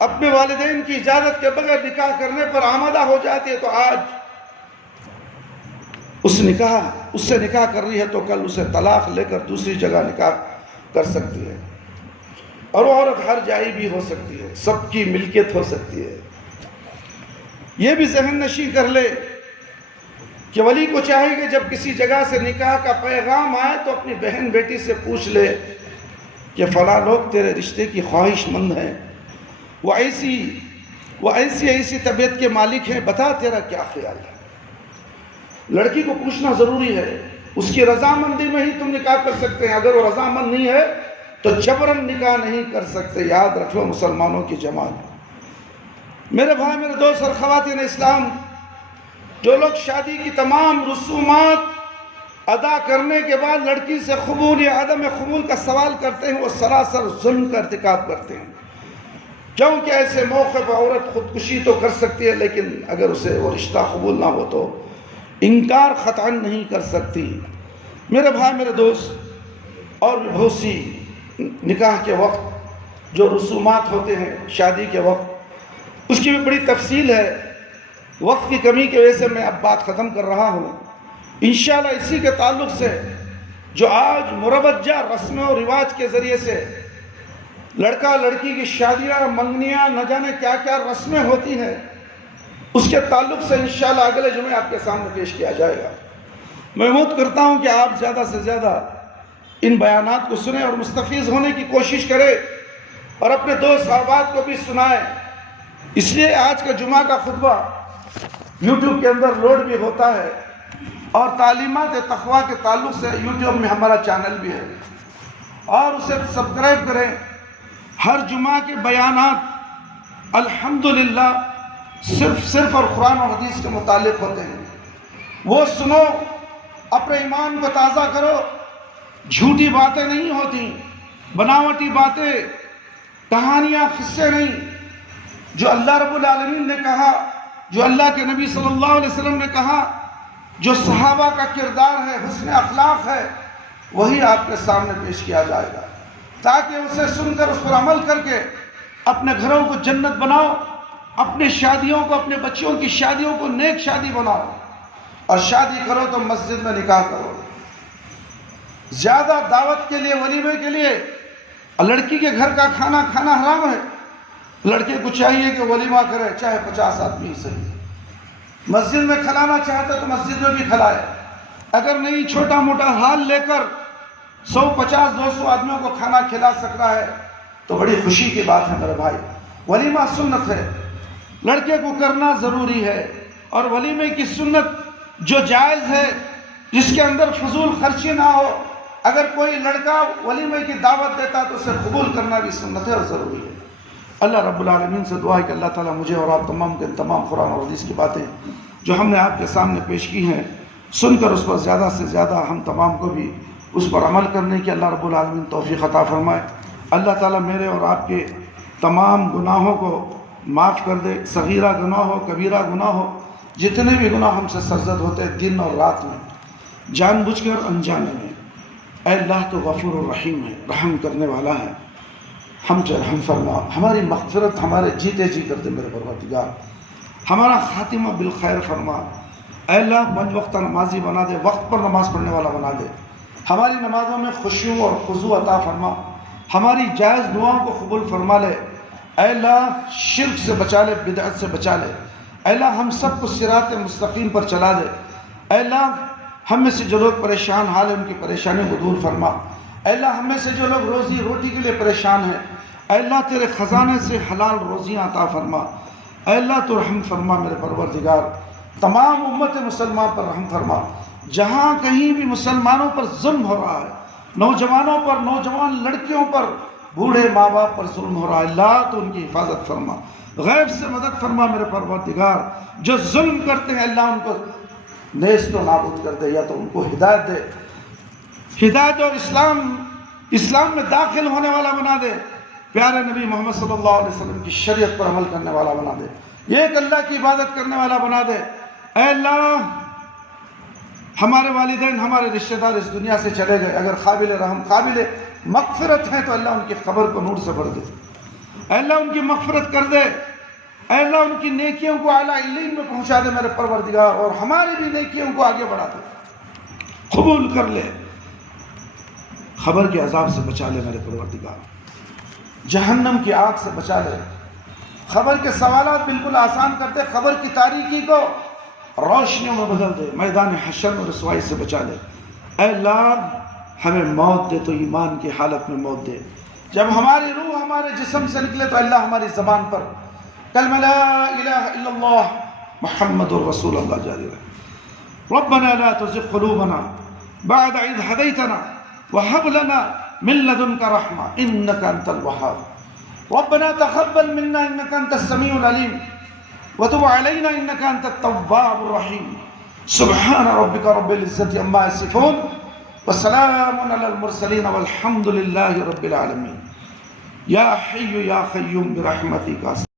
اپنے والدین کی اجازت کے بغیر نکاح کرنے پر آمادہ ہو جاتی ہے تو آج اس سے نکاح کر رہی ہے تو کل اسے طلاق لے کر دوسری جگہ نکاح کر سکتی ہے، اور وہ عورت ہر جائے بھی ہو سکتی ہے، سب کی ملکیت ہو سکتی ہے۔ یہ بھی ذہن نشین کر لے کہ ولی کو چاہیے کہ جب کسی جگہ سے نکاح کا پیغام آئے تو اپنی بہن بیٹی سے پوچھ لے کہ فلاں لوگ تیرے رشتے کی خواہش مند ہیں، وہ ایسی طبیعت کے مالک ہیں، بتا تیرا کیا خیال ہے۔ لڑکی کو پوچھنا ضروری ہے، اس کی رضامندی میں ہی تم نکاح کر سکتے ہیں، اگر وہ رضامند نہیں ہے تو جبراً نکاح نہیں کر سکتے۔ یاد رکھو مسلمانوں کی جماعت، میرے بھائی میرے دوست اور خواتین اسلام، جو لوگ شادی کی تمام رسومات ادا کرنے کے بعد لڑکی سے قبول یا عدم قبول کا سوال کرتے ہیں، وہ سراسر ظلم کا ارتکاب کرتے ہیں، کیونکہ ایسے موقع پر عورت خودکشی تو کر سکتی ہے، لیکن اگر اسے وہ رشتہ قبول نہ ہو تو انکار قطعاً نہیں کر سکتی۔ میرے بھائی میرے دوست، اور بھی بہت سی نکاح کے وقت جو رسومات ہوتے ہیں شادی کے وقت، اس کی بھی بڑی تفصیل ہے۔ وقت کی کمی کی وجہ سے میں اب بات ختم کر رہا ہوں۔ انشاءاللہ اسی کے تعلق سے جو آج مروجہ رسم و رواج کے ذریعے سے لڑکا لڑکی کی شادیاں، منگنیاں، نہ جانے کیا کیا رسمیں ہوتی ہیں، اس کے تعلق سے انشاءاللہ اگلے جمعے آپ کے سامنے پیش کیا جائے گا۔ میں امید کرتا ہوں کہ آپ زیادہ سے زیادہ ان بیانات کو سنیں اور مستفیض ہونے کی کوشش کریں، اور اپنے دوست احباب کو بھی سنائیں۔ اس لیے آج کا جمعہ کا خطبہ یوٹیوب کے اندر لوڈ بھی ہوتا ہے، اور تعلیمات تقویٰ کے تعلق سے یوٹیوب میں ہمارا چینل بھی ہے، اور اسے سبسکرائب کریں۔ ہر جمعہ کے بیانات الحمدللہ صرف اور قرآن اور حدیث کے متعلق ہوتے ہیں، وہ سنو، اپنے ایمان کو تازہ کرو۔ جھوٹی باتیں نہیں ہوتی، بناوٹی باتیں، کہانیاں، قصے نہیں۔ جو اللہ رب العالمین نے کہا، جو اللہ کے نبی صلی اللہ علیہ وسلم نے کہا، جو صحابہ کا کردار ہے، حسن اخلاق ہے، وہی آپ کے سامنے پیش کیا جائے گا، تاکہ اسے سن کر اس پر عمل کر کے اپنے گھروں کو جنت بناؤ، اپنے شادیوں کو، اپنے بچوں کی شادیوں کو نیک شادی بناؤ، اور شادی کرو تو مسجد میں نکاح کرو۔ زیادہ دعوت کے لیے، ولیمے کے لیے لڑکی کے گھر کا کھانا کھانا حرام ہے۔ لڑکے کو چاہیے کہ ولیمہ کرے، چاہے 50 آدمی صحیح، مسجد میں کھلانا چاہتا تو مسجد میں بھی کھلائے، اگر نہیں چھوٹا موٹا ہال لے کر 150 200 آدمیوں کو کھانا کھلا سک رہا ہے تو بڑی خوشی کی بات ہے میرے بھائی۔ ولیمہ سنت ہے، لڑکے کو کرنا ضروری ہے، اور ولیمے کی سنت جو جائز ہے، جس کے اندر فضول خرچی نہ ہو، اگر کوئی لڑکا ولیمے کی دعوت دیتا تو اسے قبول کرنا بھی سنت ہے اور ضروری ہے۔ اللہ رب العالمین سے دعا ہے کہ اللہ تعالیٰ مجھے اور آپ تمام کے تمام قرآن اور حدیث کی باتیں جو ہم نے آپ کے سامنے پیش کی ہیں، سن کر اس پر زیادہ سے زیادہ ہم تمام کو بھی اس پر عمل کرنے کی اللہ رب العالمین توفیق عطا فرمائے۔ اللہ تعالیٰ میرے اور آپ کے تمام گناہوں کو معاف کر دے، صغیرہ گناہ ہو، کبیرہ گناہ ہو، جتنے بھی گناہ ہم سے سرزد ہوتے دن اور رات میں، جان بوجھ کر انجانے میں، اے اللہ تو غفور الرحیم ہے، رحم کرنے والا ہے، ہم سے رحم فرما، ہماری مغفرت ہمارے جیتے جی کر دے میرے پروردگار، ہمارا خاتمہ بالخیر فرما، اے اللہ 5 وقت نمازی بنا دے، وقت پر نماز پڑھنے والا بنا دے، ہماری نمازوں میں خشوع اور خضوع عطا فرما، ہماری جائز دعاؤں کو قبول فرما لے، اے اللہ شرک سے بچا لے، بدعت سے بچا لے، اے اللہ ہم سب کو صراط مستقیم پر چلا دے، اے اللہ ہم میں سے جو لوگ پریشان حال ہیں ان کی پریشانی کو دور فرما، اے اللہ ہم میں سے جو لوگ روزی روٹی کے لیے پریشان ہیں، اے اللہ تیرے خزانے سے حلال روزیاں عطا فرما، اے اللہ تو رحم فرما میرے پروردگار، تمام امت مسلمان پر رحم فرما، جہاں کہیں بھی مسلمانوں پر ظلم ہو رہا ہے، نوجوانوں پر، نوجوان لڑکیوں پر، بوڑھے ماں باپ پر ظلم ہو رہا ہے، اللہ تو ان کی حفاظت فرما، غیب سے مدد فرما میرے پروردگار۔ جو ظلم کرتے ہیں اللہ ان کو نیست و نابود کر دے، یا تو ان کو ہدایت دے، ہدایت اور اسلام میں داخل ہونے والا بنا دے، پیارے نبی محمد صلی اللہ علیہ وسلم کی شریعت پر عمل کرنے والا بنا دے، ایک اللہ کی عبادت کرنے والا بنا دے۔ اے اللہ، ہمارے والدین، ہمارے رشتہ دار اس دنیا سے چلے گئے، اگر قابل رحم قابل مغفرت ہیں تو اللہ ان کی قبر کو نور سے بھر دے، اے اللہ ان کی مغفرت کر دے، اے اللہ ان کی نیکیوں کو اعلیٰ علین میں پہنچا دے میرے پروردگار، اور ہماری بھی نیکیوں کو آگے بڑھا دے، قبول کر لے، خبر کے عذاب سے بچا لے میرے پروردگار، جہنم کی آگ سے بچا لے، خبر کے سوالات بالکل آسان کرتے، خبر کی تاریکی کو روشنیوں میں بدل دے، میدان حشر میں رسوائی سے بچا لے۔ اے اللہ ہمیں موت دے تو ایمان کی حالت میں موت دے، جب ہماری روح ہمارے جسم سے نکلے تو اللہ ہماری زبان پر کلمہ لا الہ الا اللہ محمد الرسول اللہ جاری رہے۔ ربنا لا تزغ قلوبنا بعد اذ ہدیتنا وهب لنا من لدنك رحمة إنك أنت الوهاب ربنا تقبل منا إنك أنت السميع العليم وتب علينا إنك أنت التواب الرحيم سبحان ربك رب العزة عما يصفون وسلام على المرسلين والحمد لله رب العالمين يا حي يا قيوم برحمتك